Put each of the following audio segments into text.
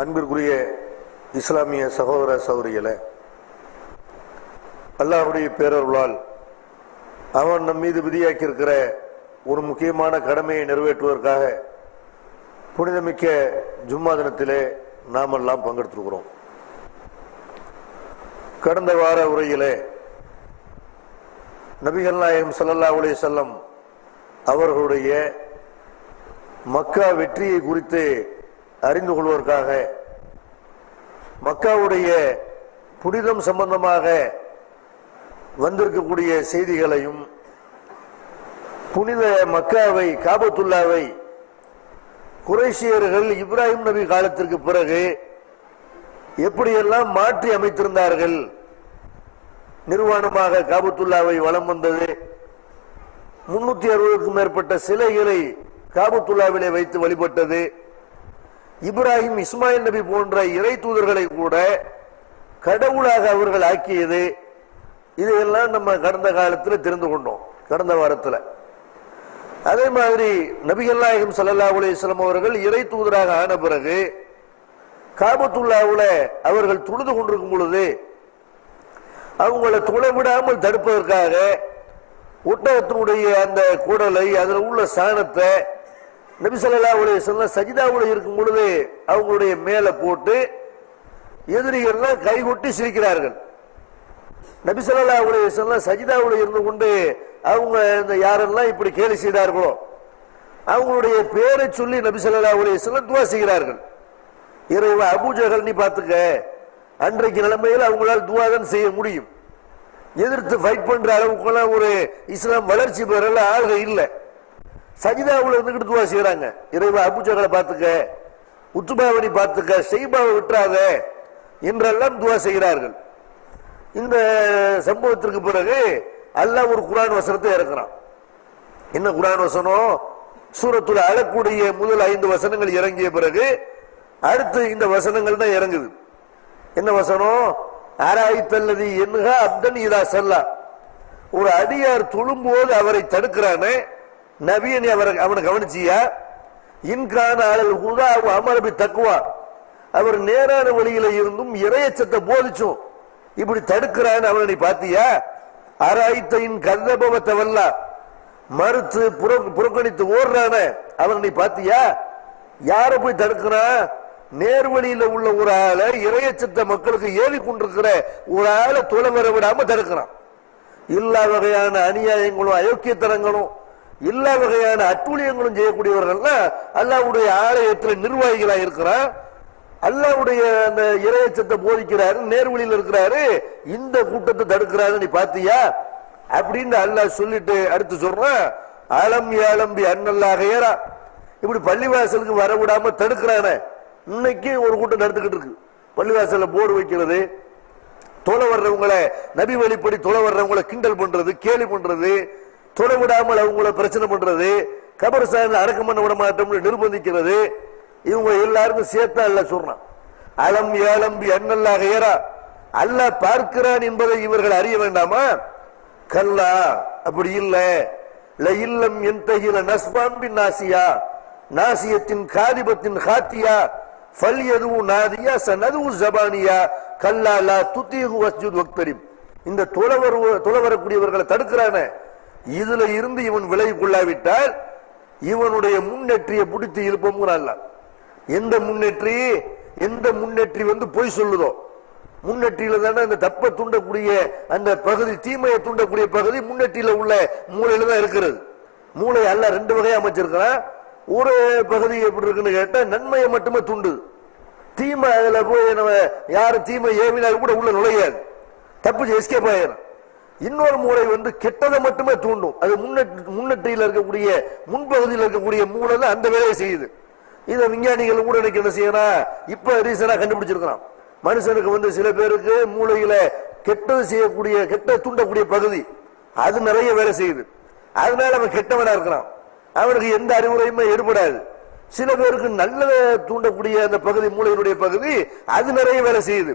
அன்பிற்குரிய இஸ்லாமிய சகோதர சகோதரிகளே, அல்லாஹ்வுடைய பேரருளால் அவன் நம் மீது விதியாக்கி இருக்கிற ஒரு முக்கியமான கடமையை நிறைவேற்றுவதற்காக புனிதமிக்க ஜும்மா தினத்திலே நாம் எல்லாம் பங்கெடுத்திருக்கிறோம். கடந்த வார உரையிலே நபிகள் நாயகம் ஸல்லல்லாஹு அலைஹி வஸல்லம் அவர்களுடைய மக்கா வெற்றியை குறித்து அறிந்து கொள்வதற்காக மக்காவுடைய புனிதம் சம்பந்தமாக வந்திருக்கக்கூடிய செய்திகளையும், புனித மக்காவை காபத்துல்லாவை குறைஷியர்கள் இப்ராஹிம் நபி காலத்திற்கு பிறகு எப்படியெல்லாம் மாற்றி அமைத்திருந்தார்கள், நிர்வாணமாக காபத்துல்லாவை வலம் வந்தது, 360க்கும் மேற்பட்ட சிலைகளை காபத்துல்லாவிலே வைத்து வழிபட்டது, இப்ராஹிம் இஸ்மாயில் நபி போன்ற இறை தூதர்களை கூட கடவுளாக அவர்கள் ஆக்கியது, இதையெல்லாம் நம்ம கடந்த காலத்தில் தெரிந்து கொண்டோம். கடந்த வாரத்தில் அதே மாதிரி நபிகள் நாயகம் ஸல்லல்லாஹு அலைஹி வஸல்லம் அவர்கள் இறை தூதராக ஆன பிறகு காபத்துல்லாவுல அவர்கள் தொழுது கொண்டிருக்கும் பொழுது அவங்களை தொலை விடாமல் தடுப்பதற்காக ஒட்டகத்தினுடைய அந்த குடலை, அதில் உள்ள சாணத்தை நபி ஸல்லல்லாஹு அலைஹி வஸல்லம் சஜிதாவுல இருக்கும் பொழுது அவங்களுடைய மேல போட்டு எதிரிகள்லாம் கைகொட்டி சிரிக்கிறார்கள். நபி ஸல்லல்லாஹு அலைஹி வஸல்லம் சஜிதாவுல இருந்து கொண்டு அவங்க இந்த யாரெல்லாம் இப்படி கேலி செய்தார்களோ அவங்களுடைய பேரை சொல்லி நபி ஸல்லல்லாஹு அலைஹி வஸல்லம் துஆ செய்கிறார்கள். இறைவா, அபூஜஹல் நீ பார்த்துக்க, அன்றைக்கு நிலைமையில் அவங்களால் துஆ தான் செய்ய முடியும். எதிர்த்து ஃபைட் பண்ற அளவுக்குலாம் ஒரு இஸ்லாம் வளர்ச்சி பெறல ஆளுக இல்லை. சஜிதாவுல இருந்துகிட்டு துஆ செய்யறாங்க. இறைவா, அபூஜஹலை பார்த்துக்க, உத்பாவை பார்த்துக்க, ஷைபாவை விட்டுறாத என்றெல்லாம் துஆ செய்கிறார்கள். இந்த சம்பவத்திற்கு பிறகு அல்லாஹ் ஒரு குர்ஆன் வசனத்தை இறக்குறான். என்ன குர்ஆன் வசனம்? சூரத்துல அழக்கூடிய முதல் 5 வசனங்கள் இறங்கிய பிறகு அடுத்து இந்த வசனங்கள் தான் இறங்குது. என்ன வசனம்? அராய்த்தல்லதி என்ஹா அப்தன் இதா ஸல்லா, ஒரு அடியார் தொழும்போது அவரை தடுக்கிறானே நபியை, நீ அவனை கவனிச்சியா? இன்கான அலல் ஹுதா அமரபி தக்குவா, அவர் நேரான வழியில இருந்தும் இறையச்சத்தை போதிச்சும் இப்படி தடுக்கிறான், அவனை நீ பாத்தியா? அராய்த்தின் கதபவத்தவல்லா, மறுத்து புறக்கணித்து ஓடுறான அவனை நீ பாத்தியா? யார போய் தடுக்கிறான்? நேர்வழியில உள்ள ஒரு ஆளை, இறையச்சத்தை மக்களுக்கு ஏவி கொண்டிருக்கிற ஒரு ஆளை தொலை வர விடாம தடுக்கிறான். எல்லா வகையான அநியாயங்களும் அயோக்கியத்தனங்களும் எல்லா வகையான அட்டூழியங்களும் செய்யக்கூடியவர்கள் அல்லாஹ்வுடைய ஆலயத்தில் நிர்வாகிகளா இருக்கிறான். அல்லாஹ்வுடைய அந்த இறையச்சத்தை போதிக்கிறாரு, நேர்வழியில் இருக்கிறாரு, இந்த கூட்டத்தை தடுக்கிறாரு, நீ பாத்தியா? அப்படின்னு அல்லாஹ் சொல்லிட்டு அடுத்து சொல்றான், அலம் யாலம்பி அன்னல்லாஹ் ஏரா, இப்படி பள்ளிவாசலுக்கு வர விடாம தடுக்கிறான. இன்னைக்கு ஒரு கூட்டம் நடந்துகிட்டு இருக்கு. பள்ளிவாசல போர்டு வைக்கிறது, தொலை வர்றவங்களை, நபி வழிப்படி தொலை வர்றவங்களை கிண்டல் பண்றது, கேலி பண்றது, தொலை விடாமல் அவங்கள பிரச்சனை பண்றது, கபர்ஸ்தானில் அடக்கம் பண்ண விட மாட்டோம்னு நிர்பந்திக்கிறது, இவங்க எல்லாருக்கும் சேர்த்தா அல்ல சொல்றான். அலம் யாலம்பி அன்னல்லாஹ் ஏரா, அல்லாஹ் பார்க்கிறான் என்பதை இவர்கள் அறிய வேண்டாமா? கல்லா, அப்படி இல்ல. இல்லம் என்தஹில நஸ்பான் பின் நாசியா, நாசியத்தின் காதிபத்தின் ஹாத்தியா ஃபல் எதுவு நாதியா சனது ஜபானியா கல்லா லா துதீஹு வஸ்ஜுத் வக்தரிப். இந்த தொலை வரக்கூடியவர்களை தடுக்கிறான, இதுல இருந்து இவன் விலகி கொள்ளாவிட்டால் இவனுடைய முன்னேற்றியை பிடித்து இருப்போம்ங்கிறான். எந்த முன்னேற்றி? எந்த முன்னேற்றி பொய் சொல்லுதோ, முன்னேற்றியில தானே அந்த தப்பை தூண்டக்கூடிய அந்த பகுதி, தீமையை தூண்டக்கூடிய பகுதி முன்னேற்றியில உள்ள மூளையில தான் இருக்கிறது. மூளை அல்ல 2 வகையா அமைச்சிருக்கிறான். ஒரு பகுதி எப்படி இருக்குன்னு கேட்டா நன்மையை மட்டுமே தூண்டுது, தீமை அதுல போய் நம்ம யாரும் தீமை ஏவினாலும் கூட உள்ள நுழையாது, தப்பு எஸ்கேப் ஆயிரும். இன்னொரு மூளை கெட்டதை மட்டுமே தூண்டும். அது முன்னேற்றியில் இருக்கக்கூடிய முன்பகுதியில் இருக்கக்கூடிய மூளை தான் அந்த வேலையை செய்யுது. இதை விஞ்ஞானிகள் கூட இன்னைக்கு என்ன செய்யறான், இப்ப ரீசனா கண்டுபிடிச்சிருக்கிறான். மனுஷனுக்கு சில பேருக்கு மூளையில கெட்டது செய்யக்கூடிய, கெட்ட தூண்டக்கூடிய பகுதி அது நிறைய வேலை செய்யுது. அதனால அவன் கெட்டவனா இருக்கிறான், அவனுக்கு எந்த அறிவுரையுமே ஏற்படாது. சில பேருக்கு நல்ல தூண்டக்கூடிய அந்த பகுதி, மூளையினுடைய பகுதி, அது நிறைய வேலை செய்யுது.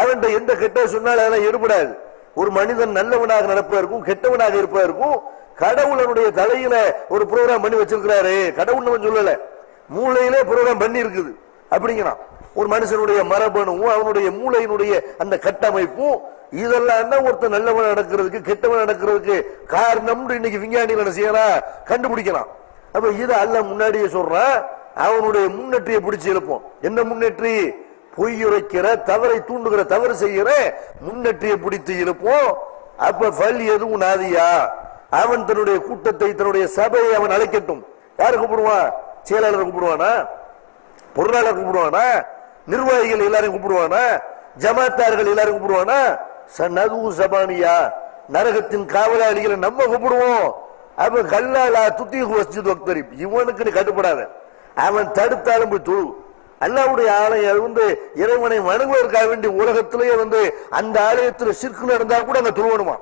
அவன் எந்த கெட்ட சொன்னாலும் அதெல்லாம் ஏற்படாது. ஒரு மனிதன் நல்லவனாக நடப்பதற்கும் கெட்டவனாக இருப்பதற்கும் கடவுளனுடைய தலையில ஒரு ப்ரோக்ராம் பண்ணி வச்சிருக்கிறாரு. கடவுள் சொல்லல, மூளையிலே ப்ரோக்ராம் பண்ணி இருக்குது அப்படிங்கிறான். ஒரு மனுஷனுடைய மரபணுவும் அவனுடைய மூளையினுடைய அந்த கட்டமைப்பும் இதெல்லாம் தான் ஒருத்தர் நல்லவன் நடக்கிறதுக்கு கெட்டவன் நடக்கிறதுக்கு காரணம் இன்னைக்கு விஞ்ஞானிகள் என்ன செய்யலாம், கண்டுபிடிக்கலாம். அப்ப இதை அல்லாஹ் முன்னாடியே சொல்றான், அவனுடைய முன்னேற்றியை பிடிச்சு எழுப்போம். என்ன முன்னேற்றி? பொய்யுரைக்கிற, தவறை தூண்டுகிற, தவறு செய்கிற முன்னேற்றியை பிடித்து எழுப்போம். அப்ப பல் எதுவும் நாதியா, அவன் தன்னுடைய கூட்டத்தை தன்னுடைய சபையை அவன் அழைக்கட்டும். யாரு கூப்பிடுவான்? செயலாளர் கூப்பிடுவானா? பொருளாளர் கூப்பிடுவானா? நிர்வாகிகள் எல்லாரும் கூப்பிடுவானா? ஜமாத்தார்கள் எல்லாரும் கூப்பிடுவானா? சனது சபானியா, நரகத்தின் காவலாளிகளை நம்ம கூப்பிடுவோம். அப்ப கல்லாலா துத்தி வஸ்ஜித் வக்தரிப், இவனுக்கு நீ கட்டுப்படாத, அவன் தடுத்தாலும் போய் தொழு. அல்லாஹ்வுடைய ஆலயம் இறைவனை வணங்குவதற்காக வேண்டி உலகத்திலேயே அந்த ஆலயத்தில் சிற்கு நடந்தா கூட அங்க தொழுவணுமா?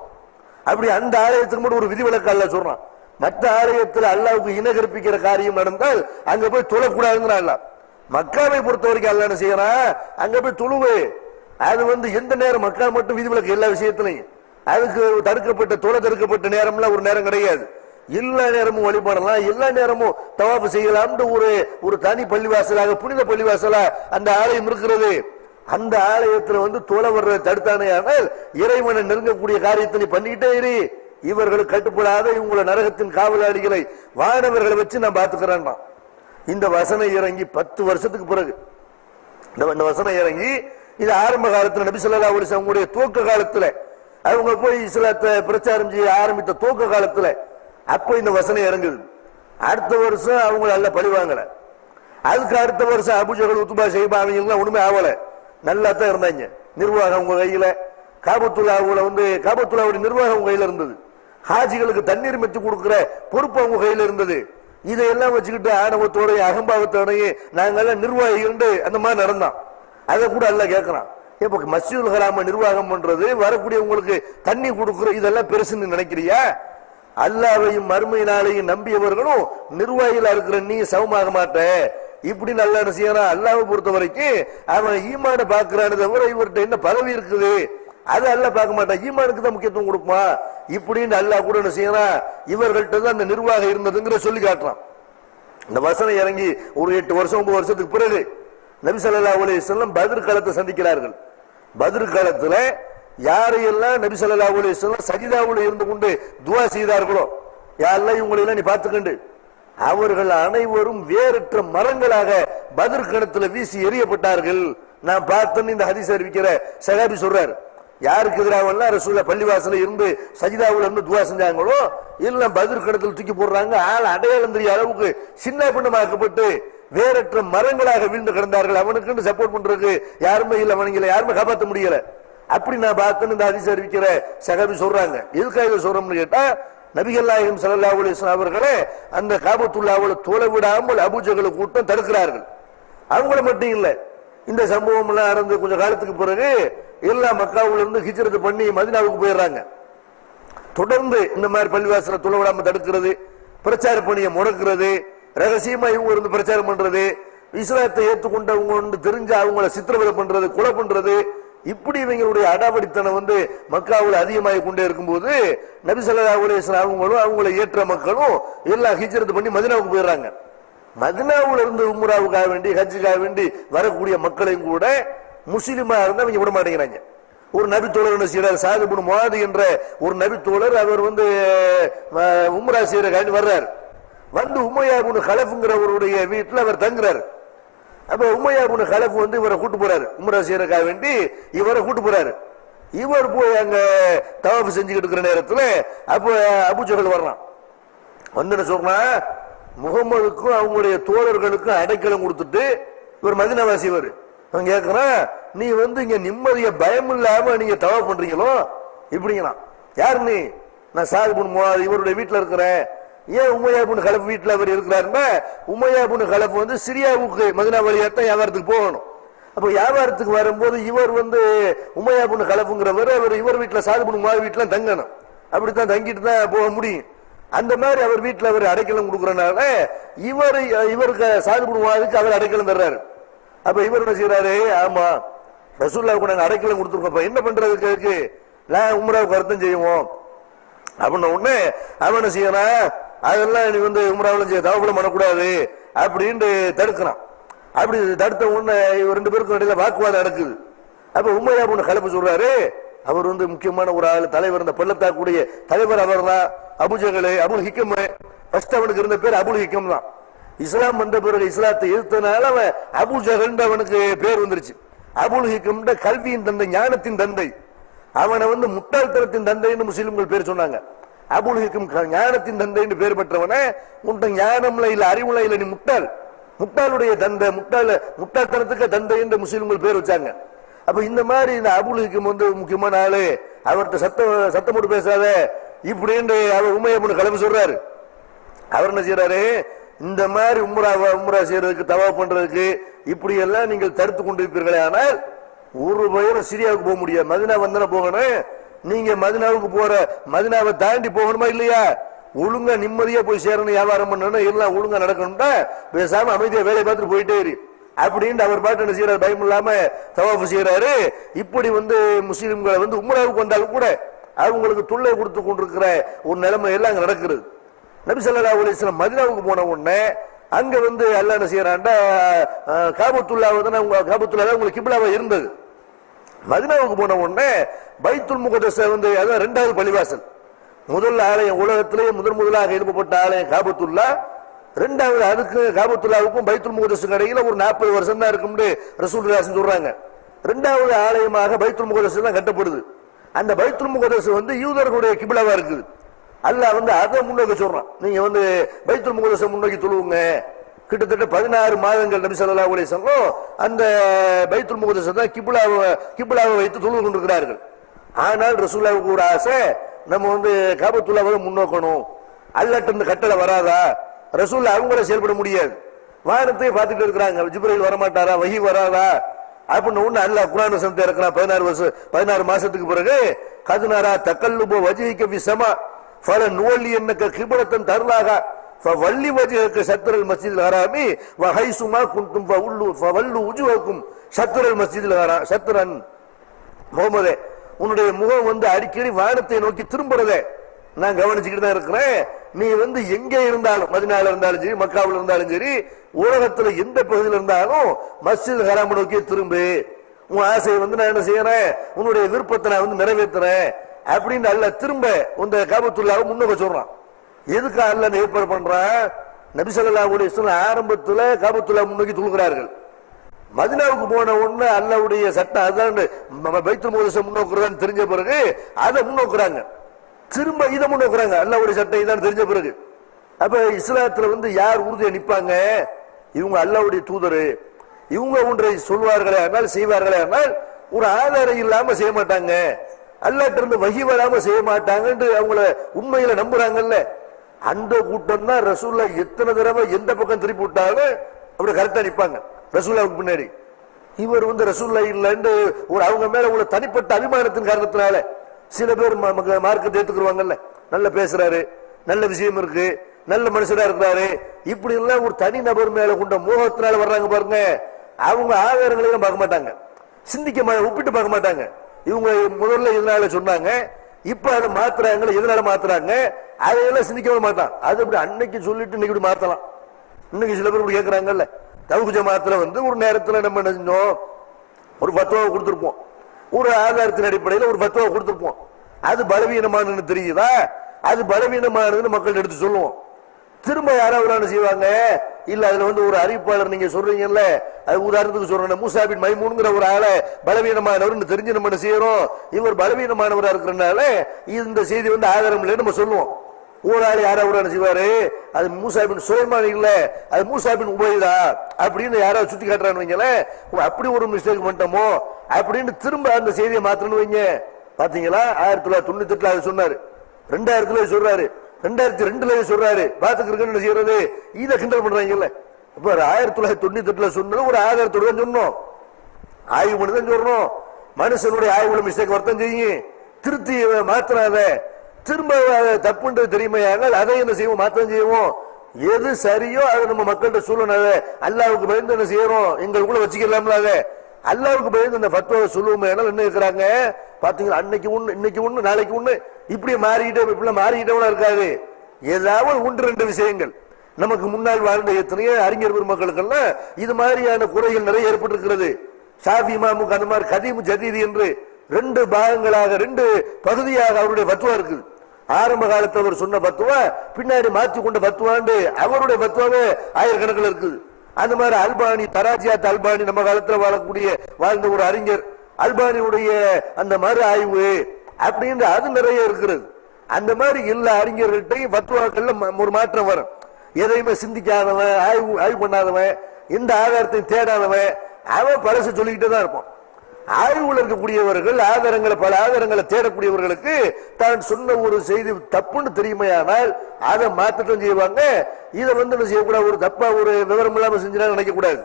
அப்படி அந்த ஆலயத்துக்கு மட்டும் ஒரு விதிவிலக்கு அல்லாஹ் சொல்றான். மற்ற ஆலயத்தில் அல்லாஹ்வுக்கு இணை கற்பிக்கிற காரியம் நடந்தால் அங்க போய் தொழக்கூடாதுங்கிறான் அல்லாஹ். மக்காவை பொறுத்த வரைக்கும் அல்லாஹ் என்ன செய்யறான், அங்க போய் தொழுவு. அது எந்த நேரம், மக்கா மட்டும் விதிவிலக்கு எல்லா விஷயத்திலையும். அதுக்கு தடுக்கப்பட்ட தொலை தடுக்கப்பட்ட நேரம்லாம் ஒரு நேரம் கிடையாது. எல்லா நேரமும் வழிபடலாம், எல்லா நேரமும் தவாஃப் செய்யலாம். ஒரு தனி பள்ளிவாசலாக, புனித பள்ளிவாசலா அந்த ஆலயம் இருக்கிறது. அந்த ஆலயத்தில் தொலை வர்றதை தடுத்தானே ஆனால் இறைவனை நெருங்கக்கூடிய காரியத்தை நீ பண்ணிக்கிட்டே இரு. இவர்களுக்கு கட்டுப்படாத இவங்கள நரகத்தின் காவலாளிகளை வானவர்களை வச்சு நான் பாத்துக்கிறேன். இந்த வசனம் இறங்கி 10 வருஷத்துக்கு பிறகு இந்த வசனம் இறங்கி, இது ஆரம்ப காலத்தில் நபி ஸல்லல்லாஹு அலைஹி வஸல்லம் அவங்களுடைய துவக்க காலத்துல அவங்க போய் இஸ்லாத்தை பிரச்சாரம் செய்ய ஆரம்பித்த துவக்க காலத்துல அப்ப இந்த வசனம் இறங்குது. அடுத்த வருஷம் அவங்க நல்லா பழிவாங்கல. அதுக்கு அடுத்த வருஷம் அபூஜஹல், உத்பா, ஷைபா அவங்க எல்லாம் ஒண்ணுமே ஆகல, நல்லா தான் இருந்தாங்க. நிர்வாகம் உங்க கையில, காபத்துல்லாவுடைய நிர்வாகம் உங்க கையில இருந்தது. ஹாஜிகளுக்கு தண்ணீர் மெச்சு கொடுக்கிற பொறுப்பு அவங்க கையில இருந்தது. இதையெல்லாம் வச்சுக்கிட்டு ஆணவத்தோடைய அகம்பாவத்தோடையும் நாங்கெல்லாம் நிர்வாகிகள் அந்த மாதிரி நடந்தான். அதை கூட அல்லாஹ் கேட்கிறான். இப்ப மஸ்ஜிதுல் ஹராம நிர்வாகம் பண்றது, வரக்கூடியவங்களுக்கு தண்ணி கொடுக்குற, இதெல்லாம் பெருசுன்னு நினைக்கிறியா? அல்லாஹ்வையும் மறுமை நாளையும் நம்பியவர்களும் நிர்வாகிகளா இருக்கிற நீ சமமாக மாட்ட. இப்படி நல்லா என்ன செய்யறான், அல்லாஹ்வை பொறுத்த வரைக்கும் அவன் ஈமான பாக்குறானே தவிர இவர்கிட்ட என்ன பதவி இருக்குது அதை அல்லாஹ் பார்க்க மாட்டான். ஈமானுக்கு தான் முக்கியத்துவம் கொடுக்குமா? இப்படின்னு அல்லாஹ் கூட என்ன செய்யறான், இவர்கள்ட்ட தான் அந்த நிர்வாகம் இருந்ததுங்கிற சொல்லி காட்டுறான். இந்த வசனம் இறங்கி ஒரு 8 வருஷம் 9 வருஷத்துக்கு பிறகு நபி ஸல்லல்லாஹு அலைஹி வஸல்லம் பத்ர் காலத்தை சந்திக்கிறார்கள். பத்ர் காலத்துல யாரையெல்லாம் நபி ஸல்லல்லாஹு அலைஹி வஸல்லம் சஜிதாவுல இருந்து கொண்டு துஆ செய்தார்களோ, யா அல்லாஹ் இவங்களை எல்லாம் நீ பார்த்துக்கண்டு, அவர்கள் அனைவரும் வேறற்ற மரங்களாக பத்ர் கிணத்துல வீசி எறியப்பட்டார்கள். நான் பார்த்தேன்னு இந்த ஹதீஸ் அறிவிக்கிற சஹாபி சொல்றாரு. யாருக்கு எதிராக ரசூலுல்லாஹ் பள்ளிவாசல இருந்து சஜிதாவுல இருந்து துஆ செஞ்சாங்களோ எல்லாம் பத்ர் கிணத்துல தூக்கி போடுறாங்க. ஆள் அடையாளம் தெரிய அளவுக்கு சின்ன பின்னமாக்கப்பட்டு வேறற்ற மரங்களாக வீழ்ந்து கிடந்தார்கள். அவனுக்கு சப்போர்ட் பண்றதுக்கு யாருமே இல்லை, அவனுங்களை யாருமே காப்பாற்ற முடியல. அப்படி நான் பார்த்தேன்னு இந்த ஹதீஸ் அறிவிக்கிற சஹாபி சொல்றாங்க. எதுக்காக இதை சொல்றோம்னு கேட்டா, நபிகள் நாயகம் ஸல்லல்லாஹு அலைஹி வஸல்லம் அவர்களே அந்த காபத்துல்லாஹ்வுல தொலை விடாமல் அபூஜஹல் கூட்டம் தடுக்கிறார்கள். அவங்கள மட்டும் இல்ல, இந்த சம்பவம் எல்லாம் நடந்து கொஞ்ச காலத்துக்கு பிறகு எல்லா மக்காவுல இருந்து ஹிஜ்ரத் பண்ணி மதீனாவுக்கு போயிடுறாங்க. தொடர்ந்து இந்த மாதிரி பள்ளிவாசல தொலை விடாம தடுக்கிறது, பிரச்சார பணியை முடக்கிறது, ரகசியமா இவங்க இருந்து பிரச்சாரம் பண்றது, இஸ்லாத்தை ஏற்றுக்கொண்டவங்க தெரிஞ்ச அவங்கள சித்திரவதை பண்றது, கொலை பண்றது, இப்படி இவங்களுடைய அடாவடித்தனம் மக்காவுல அதிகமாகி கொண்டே இருக்கும்போது நபி ஸல்லல்லாஹு அலைஹி வஸல்லம் அவங்களும் அவங்களை ஏற்ற மக்களும் எல்லாம் ஹிஜ்ரத் பண்ணி மதீனாவுக்கு போயிடுறாங்க. மதீனாவுல இருந்து உம்ராவுக்காக வேண்டி ஹஜ்ஜுக்காக வேண்டி வரக்கூடிய மக்களையும் கூட முஸ்லிமா இருந்தா அவங்க விட மாட்டேங்கிறாங்க. ஒரு நபி தோழர் என்ன செய்யறாரு, சாத் இப்னு முஆத் என்ற ஒரு நபி தோழர், அவர் உம்ரா செய்யறதுக்காண்டி வர்றாரு. உமையா இப்னு கலஃப்ங்கிறவருடைய வீட்டுல அவர் தங்குறாரு. அப்ப உமையா இப்னு கலஃப் இவரை கூட்டு போறாரு, உம்ரா செய்யறதுக்காக வேண்டி இவரை கூட்டு போறாரு. இவர் போய் அங்க தவாஃப் செஞ்சுக்கிட்டு இருக்கிற நேரத்துல அப்ப அபூஜஹல் வர்றான். என்ன சொல்றான், முகமதுக்கும் அவங்களுடைய தோழர்களுக்கும் அடைக்கலம் கொடுத்துட்டு இவர் மதீனாவாசி. இவர் அவன் கேட்கிறான், நீ இங்க நிம்மதிய பயம் இல்லாம நீங்க தவாஃப் பண்றீங்களோ இப்படிங்களா? யாரு நீ? நான் சாத் இப்னு முஆத் இவருடைய வீட்டுல இருக்கிறேன். ஏன் உமையா இப்னு கலஃப் வீட்டுல அவர் இருக்கிறாருன்னா, உமையா இப்னு கலஃப் சிரியாவுக்கு மதீனா வழியாத்தான் வியாபாரத்துக்கு போகணும். அப்ப வியாபாரத்துக்கு வரும்போது இவர் உமையா இப்னு கலஃப்ங்கிறவர் அவர் இவர் வீட்டுல சாத் இப்னு முஆத் வீட்டுல தங்கணும். அப்படித்தான் தங்கிட்டு தான் போக முடியும். அந்த மாதிரி அவர் வீட்டுல அவர் அடைக்கலம் கொடுக்கறனால இவருக்கு சாத் இப்னு முஆதுக்கு அவர் அடைக்கலம் தர்றாரு. அப்ப இவர் என்ன செய்யறாரு, ஆமா ரசூலுல்லாஹ்வுக்கு நாங்க அடைக்கலம் கொடுத்துருக்கோம், என்ன பண்றதுக்கு நான் உம்ராவுக்கு அர்த்தம் செய்வோம் அப்படின்ன உடனே அவன் என்ன செய்யறான், அதெல்லாம் நீ உம்ராவிலும் செய்ய தவாஃப்ல பண்ணக்கூடாது அப்படின்னு தடுக்கிறான். அப்படி தடுத்த உடனே ரெண்டு பேருக்கும் இடையில வாக்குவாதம் நடக்குது. அப்ப உமையா பொண்ணு கலப்பு சொல்றாரு, அவர் வந்து முக்கியமான ஒரு ஆள், தலைவர், இந்த பள்ளத்தாக்குடைய தலைவர் அவர் தான். அபுஜகலே அபுல் ஹிக்கம், ஃபர்ஸ்ட் அவனுக்கு இருந்த பேர் அபுல் ஹிக்கம் தான். இஸ்லாம் வந்த பிறகு இஸ்லாத்தை எதிர்த்தனால அவன் அபுஜகல் அவனுக்கு பேர் வந்துருச்சு. அபுல் ஹிக்கம் கல்வியின் தந்தை, ஞானத்தின் தந்தை. அவனை வந்து முட்டாள்தனத்தின் தந்தைன்னு முஸ்லிம்கள் பேர் சொன்னாங்க. அபுல் ஹிக்கம் ஞானத்தின் தந்தைன்னு பேர் பெற்றவன, உன்ட ஞானம்ல இல்ல, அறிவுல இல்ல, நீ முட்டாள், முட்டாளுடைய தந்தை, முட்டாள்தனத்துக்கு தந்தை என்று முஸ்லிம்கள் பேர் வச்சாங்க. அப்ப இந்த மாதிரி இந்த அபுல் ஹிக்கம் வந்து முக்கியமான ஆளு, அவர்கிட்ட சத்தம் போட்டு பேசாத இப்படின்னு அவர் உமையப்பனு கிளம்பி சொல்றாரு. அவர் என்ன செய்யறாரு, இந்த மாதிரி உம்ரா செய்யறதுக்கு, தவா பண்றதுக்கு இப்படி எல்லாம் நீங்கள் தடுத்து கொண்டிருப்பீர்களே, ஆனால் ஒரு பயிரும் சிரியாவுக்கு போக முடியாது. மதினா வந்தன போகணும். நீங்க மதினாவுக்கு போற, மதினாவை தாண்டி போகணுமா இல்லையா? ஒழுங்கா நிம்மதியா போய் சேரணும், வியாபாரம் பண்ணணும், எல்லாம் ஒழுங்கா நடக்கணும்னா பேசாம அமைதியா வேலையை பார்த்துட்டு போயிட்டே இரு அப்படின்னு அவர் பாட்டு என்ன செய்யறாரு, பயம் இல்லாம தவாஃப் செய்யறாரு. இப்படி வந்து முஸ்லிம்களை வந்து உம்ராவுக்கு வந்தாலும் கூட அவங்களுக்கு தொல்லை கொடுத்து கொண்டிருக்கிற ஒரு நிலைமை எல்லாம் அங்க நடக்கிறது. நபி ஸல்லல்லாஹு அலைஹி வஸல்லம் மதீனாவுக்கு போன உடனே அங்க வந்து அல்லாஹ் என்ன செய்யறான்டா, காபத்துல்லாஹ் தான் உங்களுக்கு கிப்லாவா இருந்தது. மதீனாவுக்கு போன உடனே பைத்துல் முகத்தஸ வந்து அதான் இரண்டாவது பள்ளிவாசல். முதல் ஆலயம், உலகத்திலேயே முதலாக எழுப்பப்பட்ட ஆலயம் காபத்துல்லாஹ். இரண்டாவது அதுக்கு காபத்துல்லாவுக்கும் பைத்துல் முகத்தஸுக்கும் இடையில ஒரு 40 வருஷம் தான் இருக்கும்னு ரசூலுல்லாஹ் சொல்றாங்க. இரண்டாவது ஆலயமாக பைத்துல் முகத்தஸ் தான் கட்டப்படுது. அந்த பைத்துல் முகத்தஸ் வந்து யூதர்களுடைய கிப்லாவா இருக்குது. அல்லாஹ் வந்து அதை முன்னோக்கி சொல்றான், நீங்க வந்து பைத்துல் முகத்தஸை முன்னோக்கி தொழுவுங்க. கிட்டத்தட்ட 16 மாதங்கள் நபி ஸல்லல்லாஹு அலைஹி வஸல்லம் அந்த பைத்துல் முகத்தஸை தான் கிப்லாவை வைத்து தொழுது கொண்டிருக்கிறார்கள். ஆனால் ரசூலுல்லாஹ்வுக்கு ஒரு ஆசை, நம்ம வந்து காபத்துல்லாவை முன்னோக்கணும். அல்லாஹ்ட்ட இருந்து கட்டளை வராதா? ரசூலுல்லாஹ் அவங்கள செயல்பட முடியாது. வானத்தை பார்த்துட்டு இருக்கிறாங்க, ஜிப்ரீல் வரமாட்டாரா, வஹி வராதா அப்படின்னு ஒண்ணு அல்லாஹ் குர்ஆன் வசனத்தை இறக்குறான். 16 மாசத்துக்கு பிறகு கதுனாரா தக்கல்லுப வஜ்ஹிக ஃபி ஸமா ஃபலனுவல்லியன்னக கிப்லத்தன் தர்லாஹா ஃபவல்லி வஜ்ஹக ஷத்ரல் மஸ்ஜிதில் ஹராமி வஹைசுமா குன்தும் ஃபவல்லு உஜூஹக்கும் ஷத்ரல் மஸ்ஜிதில் ஹராம். ஷத்ரன் முஹம்மதே, உன்னுடைய முகம் வந்து அடிக்கடி வானத்தை நோக்கி திரும்புறதே நான் கவனிச்சுக்கிட்டு தான் இருக்கிறேன். நீ வந்து எங்க இருந்தாலும், மதீனால இருந்தாலும் சரி, மக்காவில் இருந்தாலும் சரி, உலகத்துல எந்த பகுதியில் இருந்தாலும் மஸ்ஜித் ஹராம் நோக்கி திரும்பு. உன் ஆசையை வந்து நான் என்ன செய்யறேன், உன்னுடைய விருப்பத்தை நான் வந்து நிறைவேற்றுறேன் அப்படின்னு அல்லாஹ் திரும்ப இந்த காபத்துல்லாவை முன்னோக்க சொல்றான். எதுக்கு அல்லாஹ் ஏற்பாடு பண்றான்? நபி ஸல்லல்லாஹு அலைஹி வஸல்லம் ஆரம்பத்துல காபத்துல்லா முன்னோக்கி தொழுகிறார்கள். மதீனாவுக்கு போன உடனே அல்லாஹ்வுடைய சட்டம் அதான் பைத்துல் முகத்தஸை முன்னோக்குறதான்னு தெரிஞ்ச பிறகு அதை முன்னோக்குறாங்க, திரும்ப இதை முன்னோக்குறாங்க. அல்லாஹ்வுடைய சட்டம் இதான் தெரிஞ்ச பிறகு. அப்ப இஸ்லாத்துல வந்து யார் உறுதியா நிப்பாங்க? இவங்க அல்லாஹ்வுடைய தூதர். இவங்க ஒன்றை சொல்வார்களே ஆனால், செய்வார்களே ஆனால் ஒரு ஆதாரம் இல்லாம செய்ய மாட்டாங்க. அல்லாஹ்ட்ட இருந்து வஹி வராம செய்ய மாட்டாங்கன்னு அவங்கள உண்மையில நம்புறாங்கல்ல. அந்த கூட்டம் தான் ரசூலுல்லாஹ் எத்தனை தடவை எந்த பக்கம் திருப்பி விட்டாலும் அப்படி கரெக்டா நிப்பாங்க ரசூலுல்லாஹ்வுக்கு பின்னாடி. இவர் வந்து ரசூலுல்லாஹ் இல்லைன்னு ஒரு அவங்க மேல உள்ள தனிப்பட்ட அபிமானத்தின் காரணத்தினால சில பேர் மார்க்கத்தை ஏத்துக்குருவாங்கல்ல, நல்ல பேசுறாரு, நல்ல விஷயம் இருக்கு, நல்ல மனுஷரா இருக்கிறாரு, இப்படி எல்லாம் ஒரு தனி நபர் மேல கொண்ட மோகத்தினால வர்றாங்க பாருங்க. அவங்க ஆதாரங்களையும் பார்க்க மாட்டாங்க, சிந்திக்க ஒப்பிட்டு பார்க்க மாட்டாங்க. இவங்க முதல்ல இதனால சொன்னாங்க, இப்ப அதை மாத்துறாங்க, எதனால மாத்துறாங்க அதையெல்லாம் சிந்திக்கவே மாட்டான். அது அப்படி அன்னைக்கு சொல்லிட்டு இன்னைக்கு இப்படி மாத்தலாம். இன்னைக்கு சில பேர் இப்படி கேட்கறாங்கல்ல, தவுக்கு ஜமாத்துல வந்து ஒரு நேரத்துல நம்ம என்ன செஞ்சோம், ஒரு ஃபத்வாவை கொடுத்திருப்போம், ஒரு ஆதாரத்தின் அடிப்படையில் ஒரு ஃபத்வாவை கொடுத்திருப்போம். அது பலவீனமானதுன்னு தெரியுதா? அது பலவீனமானதுன்னு மக்கள் எடுத்து சொல்லுவோம். திரும்ப யாராவது செய்வாங்க, இல்ல அதுல வந்து ஒரு அறிவிப்பாளர் நீங்க சொல்றீங்கல்ல, அது உதாரணத்துக்கு சொல்றேன், மூசா பின் மைமூன்ங்கிற ஒரு ஆளை பலவீனமானவர் தெரிஞ்சு நம்ம என்ன செய்யறோம், இவர் பலவீனமானவரா இருக்கிறனால இந்த செய்தி வந்து ஆதாரம் இல்லைன்னு நம்ம சொல்லுவோம். ஒரு ஆள் யாராவது செய்வாரு, அது மூசா பின் சுலைமான் இல்ல, அது மூசா பின் உபைதா அப்படின்னு யாராவது சுத்தி காட்டுறான்னு வைங்களேன், அப்படி ஒரு மிஸ்டேக் பண்ணிட்டோமோ அப்படின்னு திரும்ப அந்த செய்தியை மாத்தணும்னு வைங்க. பாத்தீங்களா, 1998 சொன்னாரு, 2000 சொல்றாரு, 2002 சொல்றாரு, பாத்துக்கிறேன்னு செய்யறது, இதை கிண்டல் பண்றாங்கல்ல. இப்ப 1998 சொன்னது ஒரு ஆதாரத்தோடு தான் சொன்னோம், ஆய்வு பண்ணி தான் சொல்றோம். மனுஷனுடைய ஆய்வுல மிஸ்டேக் வர்த்தம் செய்யும், திருத்தி மாத்திராத. திரும்ப தப்புன்றது தெரியுமையாங்க, அதை என்ன செய்வோம், மாற்றம் செய்வோம். எது சரியோ அதை நம்ம மக்கள்கிட்ட சொல்லணும். அல்லாஹ்வுக்கு பயந்து என்ன செய்யறோம், எங்களுக்குள்ள வச்சுக்கலாம்ல. அதை அல்லாஹ்வுக்கு பயந்து இந்த ஃபத்வாவை சொல்லுவோமே என்ன இருக்கிறாங்க பாத்தீங்களா, அன்னைக்கு ஒண்ணு, இன்னைக்கு ஒண்ணு, நாளைக்கு ஒண்ணு, இப்படி மாறிக்கிட்டே, இப்படி மாறிக்கிட்டே இருக்காது. ஏதாவது 1-2 விஷயங்கள் நமக்கு முன்னால் வாழ்ந்த எத்தனையோ அறிஞர் பெருமக்களுக்கெல்லாம் இது மாதிரியான குறைகள் நிறைய ஏற்பட்டிருக்கிறது. ஷாஃபி இமாமுக்கு அந்த மாதிரி கதீம் ஜதீத் என்று 2 பாகங்களாக 2 பகுதியாக அவருடைய பத்துவா இருக்குது. ஆரம்ப காலத்தில் அவர் சொன்ன பத்துவா பின்னாடி மாற்றி கொண்ட பத்துவாண்டு அவருடைய பத்துவாவே ஆயிரக்கணக்கில் இருக்குது. அந்த மாதிரி அல்பானி, தராஜியாத் அல்பானி, நம்ம காலத்தில் வாழ்ந்த ஒரு அறிஞர், அல்பானியுடைய அந்த மறு ஆய்வு அப்படின்னு அது நிறைய இருக்கிறது. அந்த மாதிரி எல்லா அறிஞர்கள்ட்டையும் பத்துவாக்கள்ல ஒரு மாற்றம் வரும். எதையுமே சிந்திக்காதவன், ஆய்வு பண்ணாதவன், எந்த ஆதாரத்தையும் தேடாதவன், அவன் பழசு சொல்லிக்கிட்டே தான் இருப்பான். ஆய்வுல இருக்கக்கூடியவர்கள் பல ஆதாரங்களை தேடக்கூடியவர்களுக்கு தான் சொன்ன ஒரு செய்தி தப்புன்னு தெரியுமையானால் அதை மாற்றட்டும் செய்வாங்க. இதை என்ன செய்யக்கூடாது, ஒரு தப்பா ஒரு விவரம் இல்லாம செஞ்சா நினைக்க கூடாது.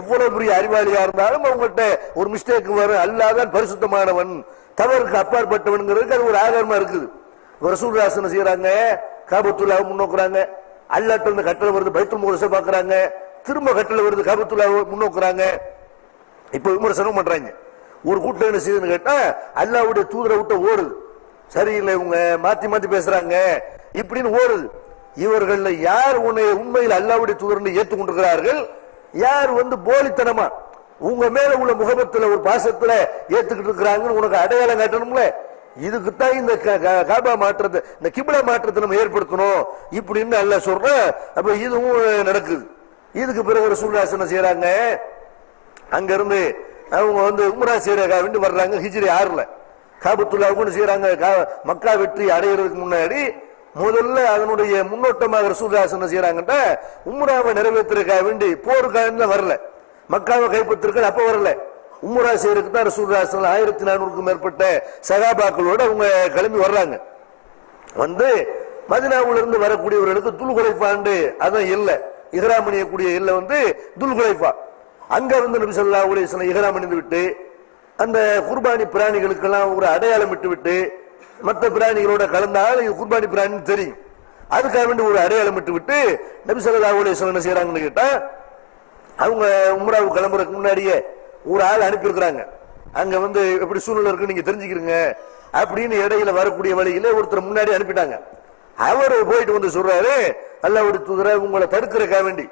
எவ்வளவு பெரிய அறிவாளியா இருந்தாலும் அவங்ககிட்ட ஒரு மிஸ்டேக் வரும். அல்லாதான் பரிசுத்தமானவன், தவறுக்கு அப்பாற்பட்டவனுங்கிறதுக்கு அது ஒரு ஆதாரமா இருக்குது. ரசூலுல்லாஹ் என்ன செய்யறாங்க, காபத்துல்லாஹ் முன்னோக்குறாங்க, அல்லாஹ்ட்ட இருந்து கட்டளை வருது, பைத்துல் முகர்ரஸை பாக்குறாங்க, திரும்ப கட்டளை வருது, காபத்துல்லாஹ் முன்னோக்குறாங்க. இப்ப விமர்சனம் பண்றாங்க. ஒரு கூட்டம் என்ன செய்யுதுன்னு கேட்டா அல்லாஹ்வுடைய தூதரை விட்டு ஓடுது, சரியில்லை இவங்க மாத்தி மாத்தி பேசுறாங்க இப்படின்னு ஓடுது. இவர்கள் யார் உண்மையில் அல்லாஹ்வுடைய தூதரை ஏற்றுக்கொண்டிருக்கிறார்கள், யார் போலித்தனமா உங்க மேல உள்ள முகபத்துல ஒரு பாசத்துல ஏத்துக்கிட்டு இருக்கிறாங்கன்னு உனக்கு அடையாளம் காட்டணும்ல. இதுக்குத்தான் இந்த காபா மாற்றத்தை, இந்த கிப்லா மாற்றத்தை நம்ம ஏற்படுத்தணும் இப்படின்னு அல்லாஹ் சொல்ற. அப்ப இதுவும் நடக்குது. இதுக்கு பிறகு ரசூலுல்லாஹ் என்ன செய்யறாங்க, அங்க இருந்து அவங்க உம்ரா செய்யறதுக்காக வேண்டி வர்றாங்க. ஹிஜ்ரி 6ல காபத்துல்லாஹ் செய்யறாங்க. மக்கா வெற்றி அடைகிறதுக்கு முன்னாடி முதல்ல அதனுடைய முன்னோட்டமாக ரசூலுல்லாஹ் என்ன செய்யறாங்கன்னா உம்ராவை நிறைவேற்றுறதுக்காக வேண்டி போருக்காக வரல, மக்காவை கைப்பற்றிருக்க அப்ப வரல, உம்ரா செய்யறதுக்கு தான் ரசூலுல்லாஹ் 1400க்கும் மேற்பட்ட சகாபாக்களோட அவங்க கிளம்பி வர்றாங்க. மதீனாவுல இருந்து வரக்கூடியவர்களுக்கு துல்குலைஃபாண்டு அதான் இல்ல, இஹ்ராம் அணியக்கூடிய இல்ல துல்குலைஃபா. அங்க நபி ஸல்லல்லாஹு அலைஹி வஸல்லம் இஹ்ராம் அணிந்து விட்டு அந்த குர்பானி பிராணிகளுக்கெல்லாம் ஒரு அடையாளம் விட்டு விட்டு மற்ற பிராணிகளோட கலந்தால் இது குர்பானி பிராணி தெரியும், அதுக்காக வேண்டி ஒரு அடையாளம் விட்டு விட்டு நபி ஸல்லல்லாஹு அலைஹி வஸல்லம் என்ன செய்யறாங்கன்னு கேட்டா அவங்க உம்ராவுக்கு கிளம்புறதுக்கு முன்னாடியே ஒரு ஆள் அனுப்பி இருக்கிறாங்க. அங்க எப்படி சூழ்நிலை இருக்கு நீங்க தெரிஞ்சுக்கிறீங்க அப்படின்னு இடையில வரக்கூடிய வழியில ஒருத்தர் முன்னாடி அனுப்பிட்டாங்க. அவர் போயிட்டு சொல்றாரு, அல்லாஹ்வுடைய தூதரை உங்களை தடுக்கிறதுக்காக வேண்டி,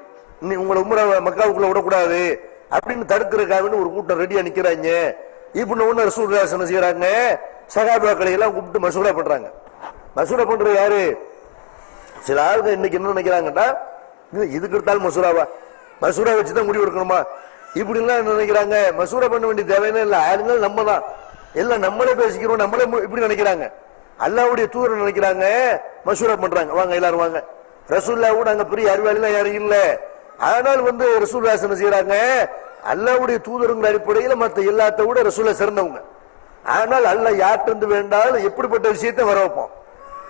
உங்களை உம்ரா மக்காவுக்குள்ள விடக்கூடாது அப்படின்னு தடுக்கிறதுக்காக வேண்டி ஒரு கூட்டம் ரெடியா நிக்கிறாங்க. இப்ப ரசூலுல்லாஹ் என்ன செய்யறாங்க, சஹாபாக்களை எல்லாம் கூப்பிட்டு மசூரா பண்றாங்க. மசூரா பண்றது யாரு, சில ஆளுங்க இன்னைக்கு என்ன நினைக்கிறாங்கன்னா இதுக்கு எடுத்தாலும் மசூராவா, மசூரா வச்சுதான் முடிவு எடுக்கணுமா இப்படி எல்லாம் நினைக்கிறாங்க. மசூரா பண்ண வேண்டிய தேவையான இல்ல, ஆளுங்க நம்ம தான் எல்லாம் நம்மளே பேசிக்கிறோம், நம்மளே இப்படி நினைக்கிறாங்க. அல்லாஹ்வுடைய தூதர் நினைக்கிறாங்க மசூரா பண்றாங்க, வாங்க எல்லாரும் வாங்க. ரசூலுல்லாஹ் கூட அங்க பெரிய அறிவாளிலாம் யாரும் இல்ல, ஆனால் ரசூலுல்லாஹ் என்ன செய்யறாங்க, அல்லாஹ்வுடைய தூதருங்கிற அடிப்படையில் மற்ற எல்லாத்த விட ரசூலுல்லாஹ் சிறந்தவங்க. ஆனால் அல்லாஹ் யார்கிட்ட வேண்டாலும் எப்படிப்பட்ட விஷயத்தை வர வைப்போம்,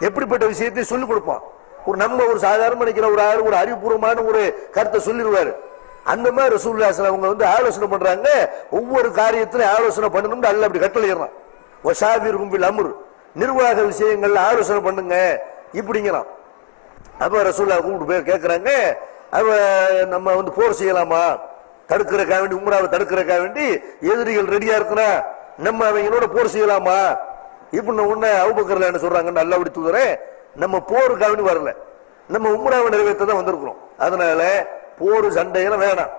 எப்படிப்பட்ட விஷயத்தை சொல்லிக் கொடுப்போம். ஒரு சாதாரண நினைக்கிற ஒரு ஆள் ஒரு அறிவுபூர்வமான ஒரு கருத்தை சொல்லிடுவாரு. அந்த மாதிரி ரசூலுல்லாஹ் அவங்க ஆலோசனை பண்றாங்க. ஒவ்வொரு காரியத்திலும் ஆலோசனை பண்ணணும்னு அல்லாஹ் அப்படி கட்டளையிடறான். வஷாவிருக்கும் பில் அம்ர், நிர்வாக விஷயங்கள்ல ஆலோசனை பண்ணுங்க இப்படிங்கிறான். அப்ப ரசூலுல்லாஹ் கூப்பிட்டு போய் கேட்கறாங்க, அவ நம்ம போர் செய்யலாமா, தடுக்கிறதுக்காக வேண்டி உம்ராவை தடுக்கிறதுக்காக வேண்டி எதிரிகள் ரெடியா இருக்கிறா, நம்ம அவங்களோட போர் செய்யலாமா இப்படின்னு உடனே அபூபக்கர் என்ன சொல்றாங்க, அல்லாஹ்வுடைய தூதரே நம்ம போருக்காக வேண்டி வரல, நம்ம உம்ராவை நிறைவேற்ற தான் வந்திருக்கிறோம், அதனால போர் சண்டையெல்லாம் வேணாம்,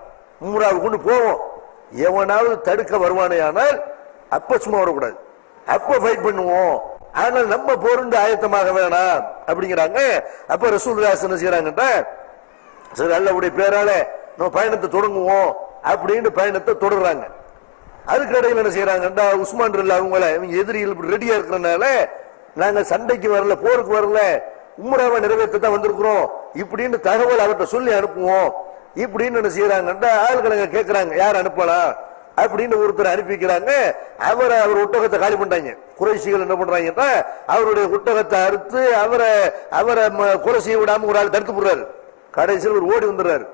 உம்ராவை கொண்டு போவோம். எவனாவது தடுக்க வருவானே ஆனால் அப்ப சும்மா வரக்கூடாது, அப்ப ஃபைட் பண்ணுவோம், ஆனால் நம்ம போருண்டு ஆயத்தமாக வேணாம் அப்படிங்கிறாங்க. அப்ப ரசூலுல்லாஹ் என்ன செய்யறாங்கன்னா சரி அல்லாஹ்வுடைய பேரால நம்ம பயணத்தை தொடங்குவோம் அப்படின்னு பயணத்தை தொடர்றாங்க. அதுக்கு இடையில என்ன செய்யறாங்கன்னா உஸ்மான் ரலியல்லாஹு அவங்கள இவங்க எதிரிகள் ரெடியா இருக்கிறனால நாங்க சண்டைக்கு வரல, போருக்கு வரல, உம்ராவை நிறைவேற்ற தான் வந்திருக்கிறோம் இப்படின்னு தகவல் அவர்கிட்ட சொல்லி அனுப்புவோம் இப்படின்னு என்ன செய்யறாங்கன்னா ஆளுகளை கேட்கறாங்க யார் அனுப்பலாம் அப்படின்னு ஒருத்தர் அனுப்பிக்கிறாங்க. அவர் ஒட்டகத்தை காலி பண்றாங்க. குறைஷிகள் என்ன பண்றாங்கன்னா அவருடைய ஒட்டகத்தை அறுத்து அவரை கொலை செய்ய விடாம ஒரு ஆள் தடுத்து போடுறாரு. கடைசியில் ஒரு ஓடி வந்துடுறாரு.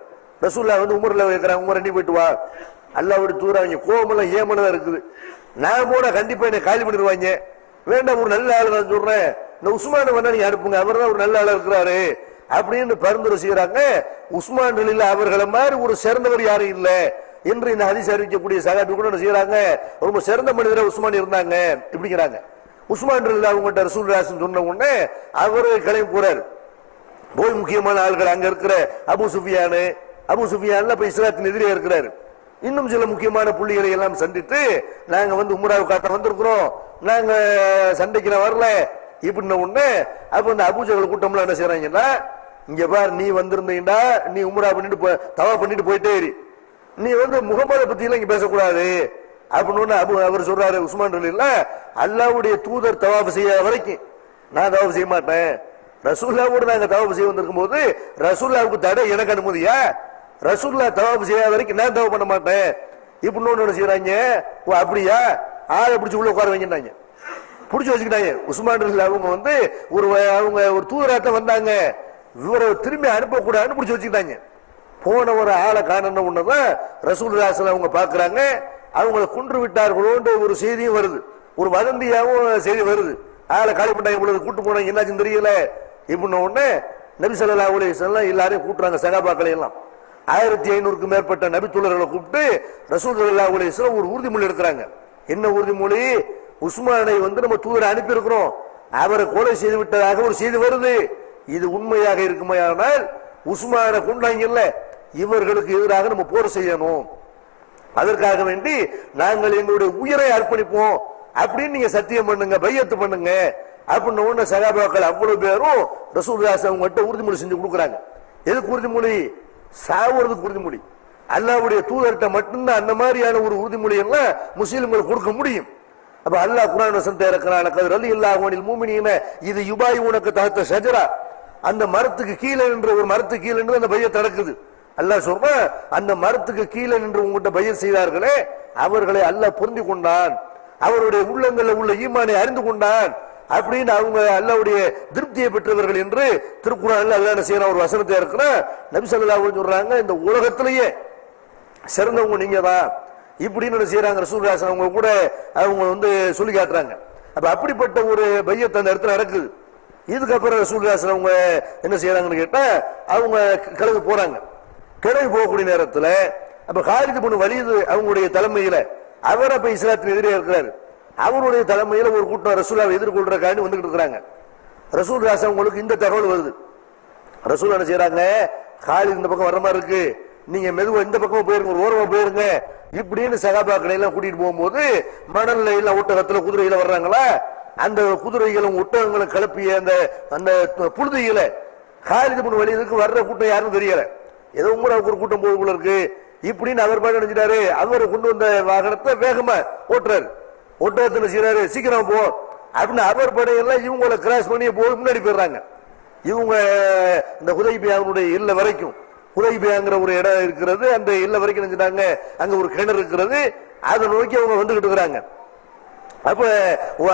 ரசூலுல்லாஹ் உமர்ல வைக்கிறாங்க, உமர் நீ போயிட்டு வா, அல்லாஹ்வுடைய தூதர் அவங்க கோபமெல்லாம் ஏமனதான் இருக்குது, நான் போனா கண்டிப்பா என்னை காலி பண்ணிடுவாங்க, வேண்டாம் ஒரு நல்ல ஆளு நான் சொல்றேன், இந்த உஸ்மான வேணா நீங்க அனுப்புங்க, அவர் தான் ஒரு நல்ல ஆளா இருக்கிறாரு அப்படின்னு பரிந்துரை செய்யறாங்க. உஸ்மான் ரலியல்லாஹு அவர்களை மாதிரி ஒரு சிறந்தவர் யாரும் இல்லை என்று இந்த ஹதீஸ் அறிவிக்கக்கூடிய சஹாபி கூட செய்யறாங்க, ரொம்ப சிறந்த மனிதரை உஸ்மான் இருந்தாங்க இப்படிங்கிறாங்க. உஸ்மான் ரலியல்லாஹு அவங்கள்ட்ட ரசூலுல்லாஹ் சொன்ன உடனே அவரு கிளம்பி போறாரு. போய் முக்கியமான ஆள்கள் அங்க இருக்கிற அபு சுஃபியான் இப்ப இஸ்லாத்தின் எதிரியா இருக்கிறாரு. இன்னும் சில முக்கியமான புள்ளிகளை எல்லாம் சந்தித்து நாங்க வந்து உம்ராவுக்காக வந்திருக்கிறோம், நாங்க சண்டைக்கு வரல இப்படின்ன உடனே அப்ப இந்த அபூஜகல் கூட்டம்லாம் என்ன செய்யறாங்கன்னா, இங்க பார் நீ வந்திருந்தீங்கடா, நீ உம்ரா பண்ணிட்டு தவா பண்ணிட்டு போயிட்டே இரு, நீ வந்து முகமதை பத்தி எல்லாம் இங்க பேசக்கூடாது அப்படின்னு அவர் சொல்றாரு. உஸ்மான் ரலியல்ல அல்லாஹ்வுடைய தூதர் தவாப் செய்ய வரைக்கும் நான் தவாப் செய்ய மாட்டேன். ரசூலுல்லாஹ்வோட நாங்க தவாப் செய்ய வந்திருக்கும் போது ரசூலுல்லாஹ்வுக்கு தடை எனக்கு அனுமதியா? ரசூலுல்லாஹ் தவாப் செய்யாத வரைக்கும் நான் தவாப் பண்ண மாட்டேன் இப்படின்னு ஒண்ணு செய்யறாங்க. ஓ அப்படியா, ஆளை பிடிச்சி உள்ள உட்கார வைங்கன்னாங்க, பிடிச்சி வச்சுக்கிட்டாங்க. உஸ்மான் ரலியல்லாஹு அவங்க வந்து அவங்க ஒரு தூதராத்தான் வந்தாங்க, இவரை திரும்பி அனுப்பக்கூடாதுன்னு பிடிச்சி வச்சுக்கிட்டாங்க. போன ஒரு ஆளை காணணும் ஒண்ணுதான் ரசூலுல்லாஹ் அவங்க பாக்குறாங்க, அவங்களை கொன்று விட்டார்களோன்ற ஒரு செய்தியும் வருது, ஒரு வதந்தியாவும் செய்தி வருது. ஆளை காலி பண்ணாங்க, இவ்வளவு கூட்டு போனாங்க, என்னாச்சுன்னு தெரியல இப்படின்ன உடனே நபி ஸல்லல்லாஹு அலைஹி வஸல்லம் எல்லாரையும் கூட்டுறாங்க, சகாபாக்களை எல்லாம் 1500க்கு மேற்பட்ட நபித்தோழர்களை கூப்பிட்டு ரசூல் ஸல்லல்லாஹு அலைஹி வஸல்லம் ஒரு உறுதிமொழி எடுக்கிறாங்க. என்ன உறுதிமொழி? உஸ்மானை வந்து நம்ம தூதரை அனுப்பி இருக்கிறோம், அவரை கொலை செய்து விட்டதாக ஒரு செய்தி வருது, இது உண்மையாக இருக்குமையானால் உஸ்மானை கொண்டாங்கல்ல, இவர்களுக்கு எதிராக நம்ம போர் செய்யணும், அதற்காக வேண்டி நாங்கள் எங்களுடைய உயிரை அர்ப்பணிப்போம் அப்படின்னு நீங்க சத்தியம் பண்ணுங்க, பையத்து பண்ணுங்க அப்படின்னு ஒண்ணு சகாபாக்கள் அவ்வளவு பேரும் ரசூலுல்லாஹ் அவங்ககிட்ட உறுதிமொழி செஞ்சு கொடுக்குறாங்க. எதுக்கு உறுதிமொழி? சாவுறதுக்கு உறுதிமொழி. அல்லாஹ்வுடைய தூதர்கிட்ட மட்டும்தான் அந்த மாதிரியான ஒரு உறுதிமொழி எல்லாம் முஸ்லிம்கள் கொடுக்க முடியும். அப்ப அல்லாஹ் குர்ஆன் வசனத்தை இறக்குறான், லக்கத் ரலியல்லாஹு அனில் முஃமினீன இது யுபாயிஊனக தஹ்த ஷஜரா, அந்த மரத்துக்கு கீழே நின்ற ஒரு மரத்துக்கு கீழே நின்று அந்த பையத் நடக்குது. அல்லாஹ் சொல்றா, அந்த மரத்துக்கு கீழே நின்று உங்ககிட்ட பையத் செய்தார்களே அவர்களை அல்லாஹ் பொருந்தி கொண்டான், அவருடைய உள்ளங்களில் உள்ள ஈமானை அறிந்து கொண்டான் அப்படின்னு அவங்க அல்லாஹ்வுடைய திருப்தியை பெற்றவர்கள் என்று திருக்குர்ஆன்ல அல்லாஹ் என்ன செய்யறான், ஒரு வசனத்தை இருக்கிறான். நபி ஸல்லல்லாஹு அலைஹி சொல்றாங்க, இந்த உலகத்திலேயே சிறந்தவங்க நீங்க தான் இப்படின்னு என்ன செய்யறாங்க. ரசூலுல்லாஹ் அவங்க கூட அவங்க வந்து சொல்லி காட்டுறாங்க. அப்ப அப்படிப்பட்ட ஒரு பையத் அந்த இடத்துல நடக்குது. இதுக்கப்புறம் ரசூலுல்லாஹ் அவங்க என்ன செய்யறாங்கன்னு கேட்டா, அவங்க கிளம்பி போறாங்க. கிளம்பி போகக்கூடிய நேரத்துல அப்ப காலித் இப்னு வலீத் அவங்களுடைய தலைமையில அவர் அப்ப இஸ்லாத்தின் எதிரே இருக்கிறாரு, அவருடைய தலைமையில ஒரு கூட்டம் ரசூலுல்லாஹ் எதிர்கொள்றதுக்காண்டி வந்துகிட்டு இருக்கிறாங்க. ரசூலுல்லாஹ் அவங்களுக்கு இந்த தகவல் வருது. ரசூல் என்ன செய்யறாங்க, காலித் இந்த பக்கம் வர்ற மாதிரி இருக்கு, நீங்க மெதுவா இந்த பக்கம் போயிருங்க, ஒரு ஓரமா போயிருங்க இப்படின்னு சகாபாக்களை எல்லாம் கூட்டிட்டு போகும்போது மணல்ல எல்லாம் ஒட்டகத்துல குதிரையில வர்றாங்களா, அந்த குதிரைகளும் ஒட்டகங்களும் கிளப்பிய அந்த அந்த புழுதிகளை காலித் இப்னு வலீதுக்கு வர்ற கூட்டம் யாருன்னு தெரியல, ஏதோ உம்ராவுக்கு ஒரு கூட்டம் போகுள்ள இருக்கு இப்படின்னு அவர் பாட்டு நினைச்சிட்டாரு. அவர் கொண்டு வந்த வாகனத்தை வேகமா ஓட்டுறாரு, ஒட்டகத்துல செய்யறாரு, சீக்கிரம் போ அப்படின்னு அவர் படையெல்லாம் இவங்களை கிராஸ் பண்ணி போய் முன்னாடி போயிடுறாங்க. இவங்க இந்த ஹுதைபியாவுடைய இல்ல வரைக்கும், ஹுதைபியாங்கிற ஒரு இடம் இருக்கிறது, அந்த இல்ல வரைக்கும் நினைச்சிட்டாங்க, அங்க ஒரு கிணறு இருக்கிறது, அதை நோக்கி அவங்க வந்துகிட்டு இருக்கிறாங்க. அப்ப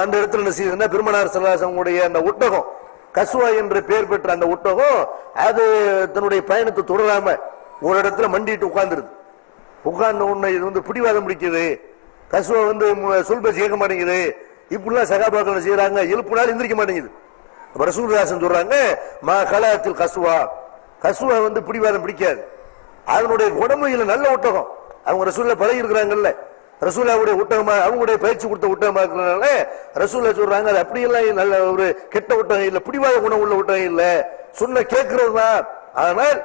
அந்த இடத்துல என்ன செய்யுதுன்னா, பெருமானார் ஸல்லல்லாஹு அலைஹி வஸல்லம் அந்த ஒட்டகம் கஸ்வா என்ற பெயர் பெற்ற அந்த ஒட்டகம் அது தன்னுடைய பயணத்தை தொடராம ஒரு இடத்துல மண்டிட்டு உட்கார்ந்துருது. உட்கார்ந்த உடனே இது வந்து பிடிவாதம் பிடிக்குது, கஸ்வா வந்து சொல்ப கேட்க மாட்டேங்குது, இப்படிலாம் சகாபாக்கள் செய்யறாங்க, எழுப்புனாலும் எந்திரிக்க மாட்டேங்குது. ரசூலுல்லாஹ் சொல்றாங்க, மா கலாத்தில் கஸ்வா, கஸ்வா வந்து பிடிவாதம் பிடிக்காது, அதனுடைய குணமையில நல்ல ஒட்டகம், அவங்க ரசூலுல்லாஹ் பழகி இருக்கிறாங்கல்ல, ரசூலுல்லாஹ்வுடைய ஒட்டகமா அவங்களுடைய பயிற்சி கொடுத்த ஒட்டகமா இருக்கிறனால ரசூலுல்லாஹ் சொல்றாங்க, அது அப்படியெல்லாம் நல்ல ஒரு கெட்ட ஒட்டகம் இல்ல, பிடிவாத குணம் உள்ள ஒட்டகம் இல்ல, சொன்ன கேட்கிறது தான். ஆனால்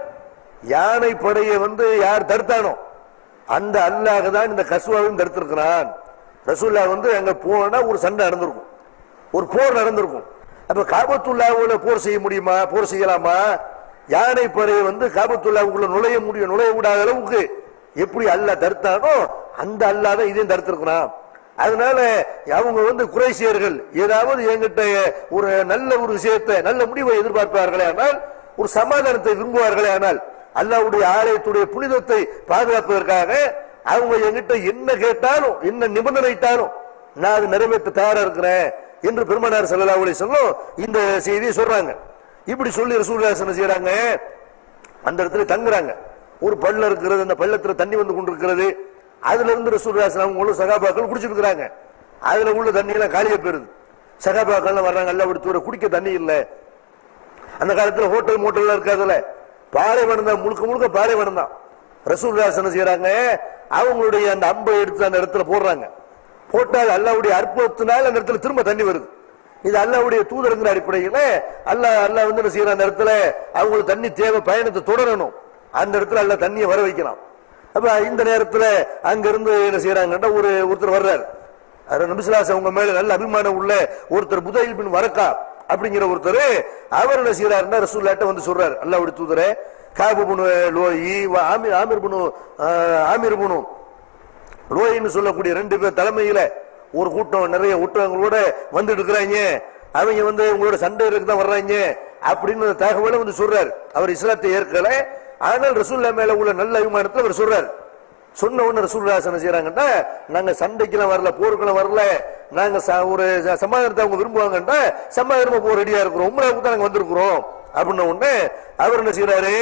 யானை படையை வந்து யார் தடுத்தானோ அந்த அல்லாஹ் தான் இந்த கஸ்வாவையும் தடுத்திருக்கிறான். ரசூலுல்லாஹ் வந்து அங்க போனா ஒரு சண்டை நடந்திருக்கும், ஒரு போர் நடந்திருக்கும். அப்ப காபத்துல்லாஹ்வுல போர் செய்ய முடியுமா, போர் செய்யலாமா? யானை படையை வந்து காபத்துல்லாஹ்வுக்குள்ள நுழைய விடாத அளவுக்கு எப்படி அல்லாஹ் தடுத்தானோ அந்த அல்லாஹ் தான் இதையும் தடுத்திருக்கிறான். அதனால அவங்க வந்து குறைஷியர்கள் ஏதாவது என்கிட்ட ஒரு நல்ல ஒரு விஷயத்தை நல்ல முடிவை எதிர்பார்ப்பார்களே ஆனால், ஒரு சமாதானத்தை விரும்புவார்களே ஆனால், அல்லாஹ்வுடைய ஆலயத்துடைய புனிதத்தை பாதுகாப்பதற்காக அவங்க என்கிட்ட என்ன கேட்டாலும் என்ன நிபந்தனைத்தாலும் நான் அது நிறைவேற்ற தயாரா இருக்கிறேன் என்று பெருமானார் ஸல்லல்லாஹு அலைஹி வஸல்லம் இந்த செய்தியை சொல்றாங்க. இப்படி சொல்லி ரசூலுல்லாஹ் என்ன செய்யறாங்க, அந்த இடத்துல தங்குறாங்க. ஒரு பள்ளம் இருக்கிறது, அந்த பள்ளத்துல தண்ணி வந்து கொண்டிருக்கிறது, அதுல இருந்து ரசூலுல்லாஹ் அவங்களும் சகாபாக்கள் குடிச்சிட்டு இருக்கிறாங்க. அதுல உள்ள தண்ணி எல்லாம் காலியா போயிருது. சகாபாக்கள் வர்றாங்க, எல்லாம் குடிக்க தண்ணி இல்லை. அந்த காலத்துல ஹோட்டல் மோட்டல் இருக்காதுல, பாலைவனம் தான், முழுக்க முழுக்க பாலைவனம் தான். ரசூலுல்லாஹ் என்ன செய்யறாங்க, அவங்களுடைய அந்த அம்பை எடுத்து அந்த இடத்துல போடுறாங்க. போட்டால் அல்லாஹ்வுடைய அற்புதத்தினால் அந்த இடத்துல திரும்ப தண்ணி வருது. இது அல்லாஹ்வுடைய தூதருங்கிற அடிப்படையில் அல்லாஹ் வந்து என்ன செய்யற அந்த இடத்துல அவங்களுக்கு தண்ணி தேவை, பயணத்தை தொடரணும், அந்த இடத்துல அல்லாஹ் தண்ணியை வர வைக்கலாம். அப்ப இந்த நேரத்தில் அங்கிருந்து என்ன செய்யறாங்கன்னா ஒருத்தர் வர்றாரு. நபி ஸல்லல்லாஹு அலைஹி அவங்க மேல நல்ல அபிமானம் உள்ள ஒருத்தர் புதைல் பின் வரக்கா அப்படிங்கிற ஒருத்தர், அவர் என்ன செய்யறாருன்னா ரசூலுல்லாஹ்ட்ட வந்து சொல்றாரு, அல்லாஹ்வுடைய தூதரே, காபு பின் லோயி ஆமிர் பின் லோயின்னு சொல்லக்கூடிய 2 பேர் தலைமையில ஒரு கூட்டம் நிறைய ஒட்டங்களோட வந்துட்டு இருக்கிறாங்க, அவங்க வந்து உங்களோட சண்டை தான் வர்றாங்க அப்படின்னு தகவலை வந்து சொல்றாரு. அவர் இஸ்லாத்தை ஏற்கல, ஆனால் ரசூலுல்லாஹ் மேல உள்ள நல்ல அபிமானத்தில் அவர் சொல்றாரு. சொன்ன உடனே ரசூலுல்லாஹ் என்ன செய்யறாங்கன்னா, நாங்க சண்டைக்கெல்லாம் வரல, போருக்கெல்லாம் வரல, நாங்க ஒரு சமாதானத்தை அவங்க விரும்புவாங்கன்னா சமாதானமா போக ரெடியா இருக்கிறோம், உம்ராவுக்கு தான் நாங்க வந்திருக்கிறோம் அப்படின்ன உடனே அவர் என்ன செய்யறாரு,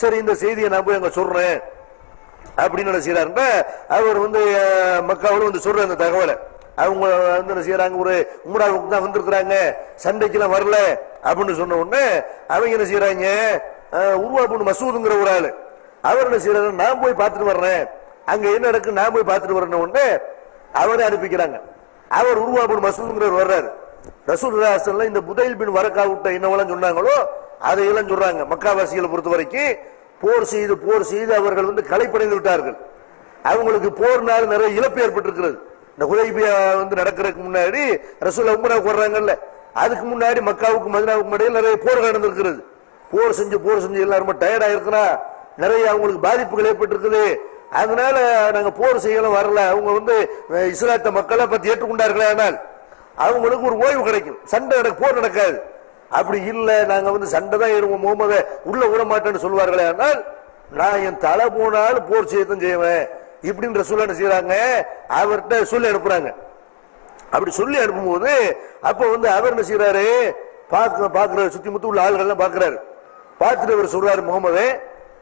சரி இந்த செய்தியை நான் போய் அங்க சொல்றேன் அப்படின்னு என்ன செய்யறாருன்னா, அவர் வந்து மக்காவில் வந்து சொல்ற அந்த தகவலை அவங்க வந்து என்ன செய்யறாங்க, ஒரு உம்ராவுக்கு தான் வந்திருக்கிறாங்க, சண்டைக்கெல்லாம் வரல அப்படின்னு சொன்ன உடனே அவங்க என்ன செய்யறாங்க, உருவா பின் மசூதுங்கிற ஒரு ஆளு, அவர் என்ன செய்யறாரு, நான் போய் பார்த்துட்டு வர்றேன், அங்க என்ன நடக்கு நான் போய் பார்த்துட்டு வரணும் உடனே அவரை அனுப்பிக்கிறாங்க. அவர் உருவா பின் மசூதுங்கிறவர் வர்றாரு. ரசூலுல்லாஹி ஸல்லல்லாஹு அலைஹி வஸல்லம் இந்த புதைல் பின் வரக்கா விட்ட என்னவெல்லாம் சொன்னாங்களோ அதையெல்லாம் சொல்றாங்க. மக்காவாசிகளை பொறுத்த வரைக்கும் போர் செய்து அவர்கள் வந்து களைப்படைந்து விட்டார்கள். அவங்களுக்கு போர்னால நிறைய இழப்பு ஏற்பட்டிருக்கிறது. இந்த ஹுதைபியா வந்து நடக்கிறதுக்கு முன்னாடி ரசூலுல்லாஹ் உம்ராவுக்கு வர்றாங்கல்ல, அதுக்கு முன்னாடி மக்காவுக்கு மதீனாவுக்கு இடையில் நிறைய போர் நடந்திருக்கிறது. போர் செஞ்சு எல்லாரும் ரொம்ப டயர்டா இருக்கிறா, நிறைய அவங்களுக்கு பாதிப்புகள் ஏற்பட்டிருக்குது. அதனால நாங்க போர் செய்யலாம் வரல, அவங்க வந்து இஸ்லாத்த மக்களை பத்தி ஏற்றுக்கொண்டார்களே, ஆனால் அவங்களுக்கு ஒரு ஓய்வு கிடைக்கும், சண்டை போர் நடக்காது. அப்படி இல்ல நாங்க வந்து சண்டை தான் ஏறுவோம், முகமது உள்ள விட மாட்டேன்னு சொல்லுவார்களே, ஆனால் நான் என் தலை போனாலும் போர் செய்யத்தான் செய்வேன் இப்படின்ற சொல்ல செய்யறாங்க. அவர்கிட்ட சொல்லி அனுப்புறாங்க. அப்படி சொல்லி அனுப்பும்போது அப்ப வந்து அவர் என்ன செய்யறாரு, பாக்குறாரு, சுத்தி முத்து உள்ள ஆள்கள் எல்லாம் பாக்குறாரு. பார்த்துட்டு அவர் சொல்றாரு, முகமது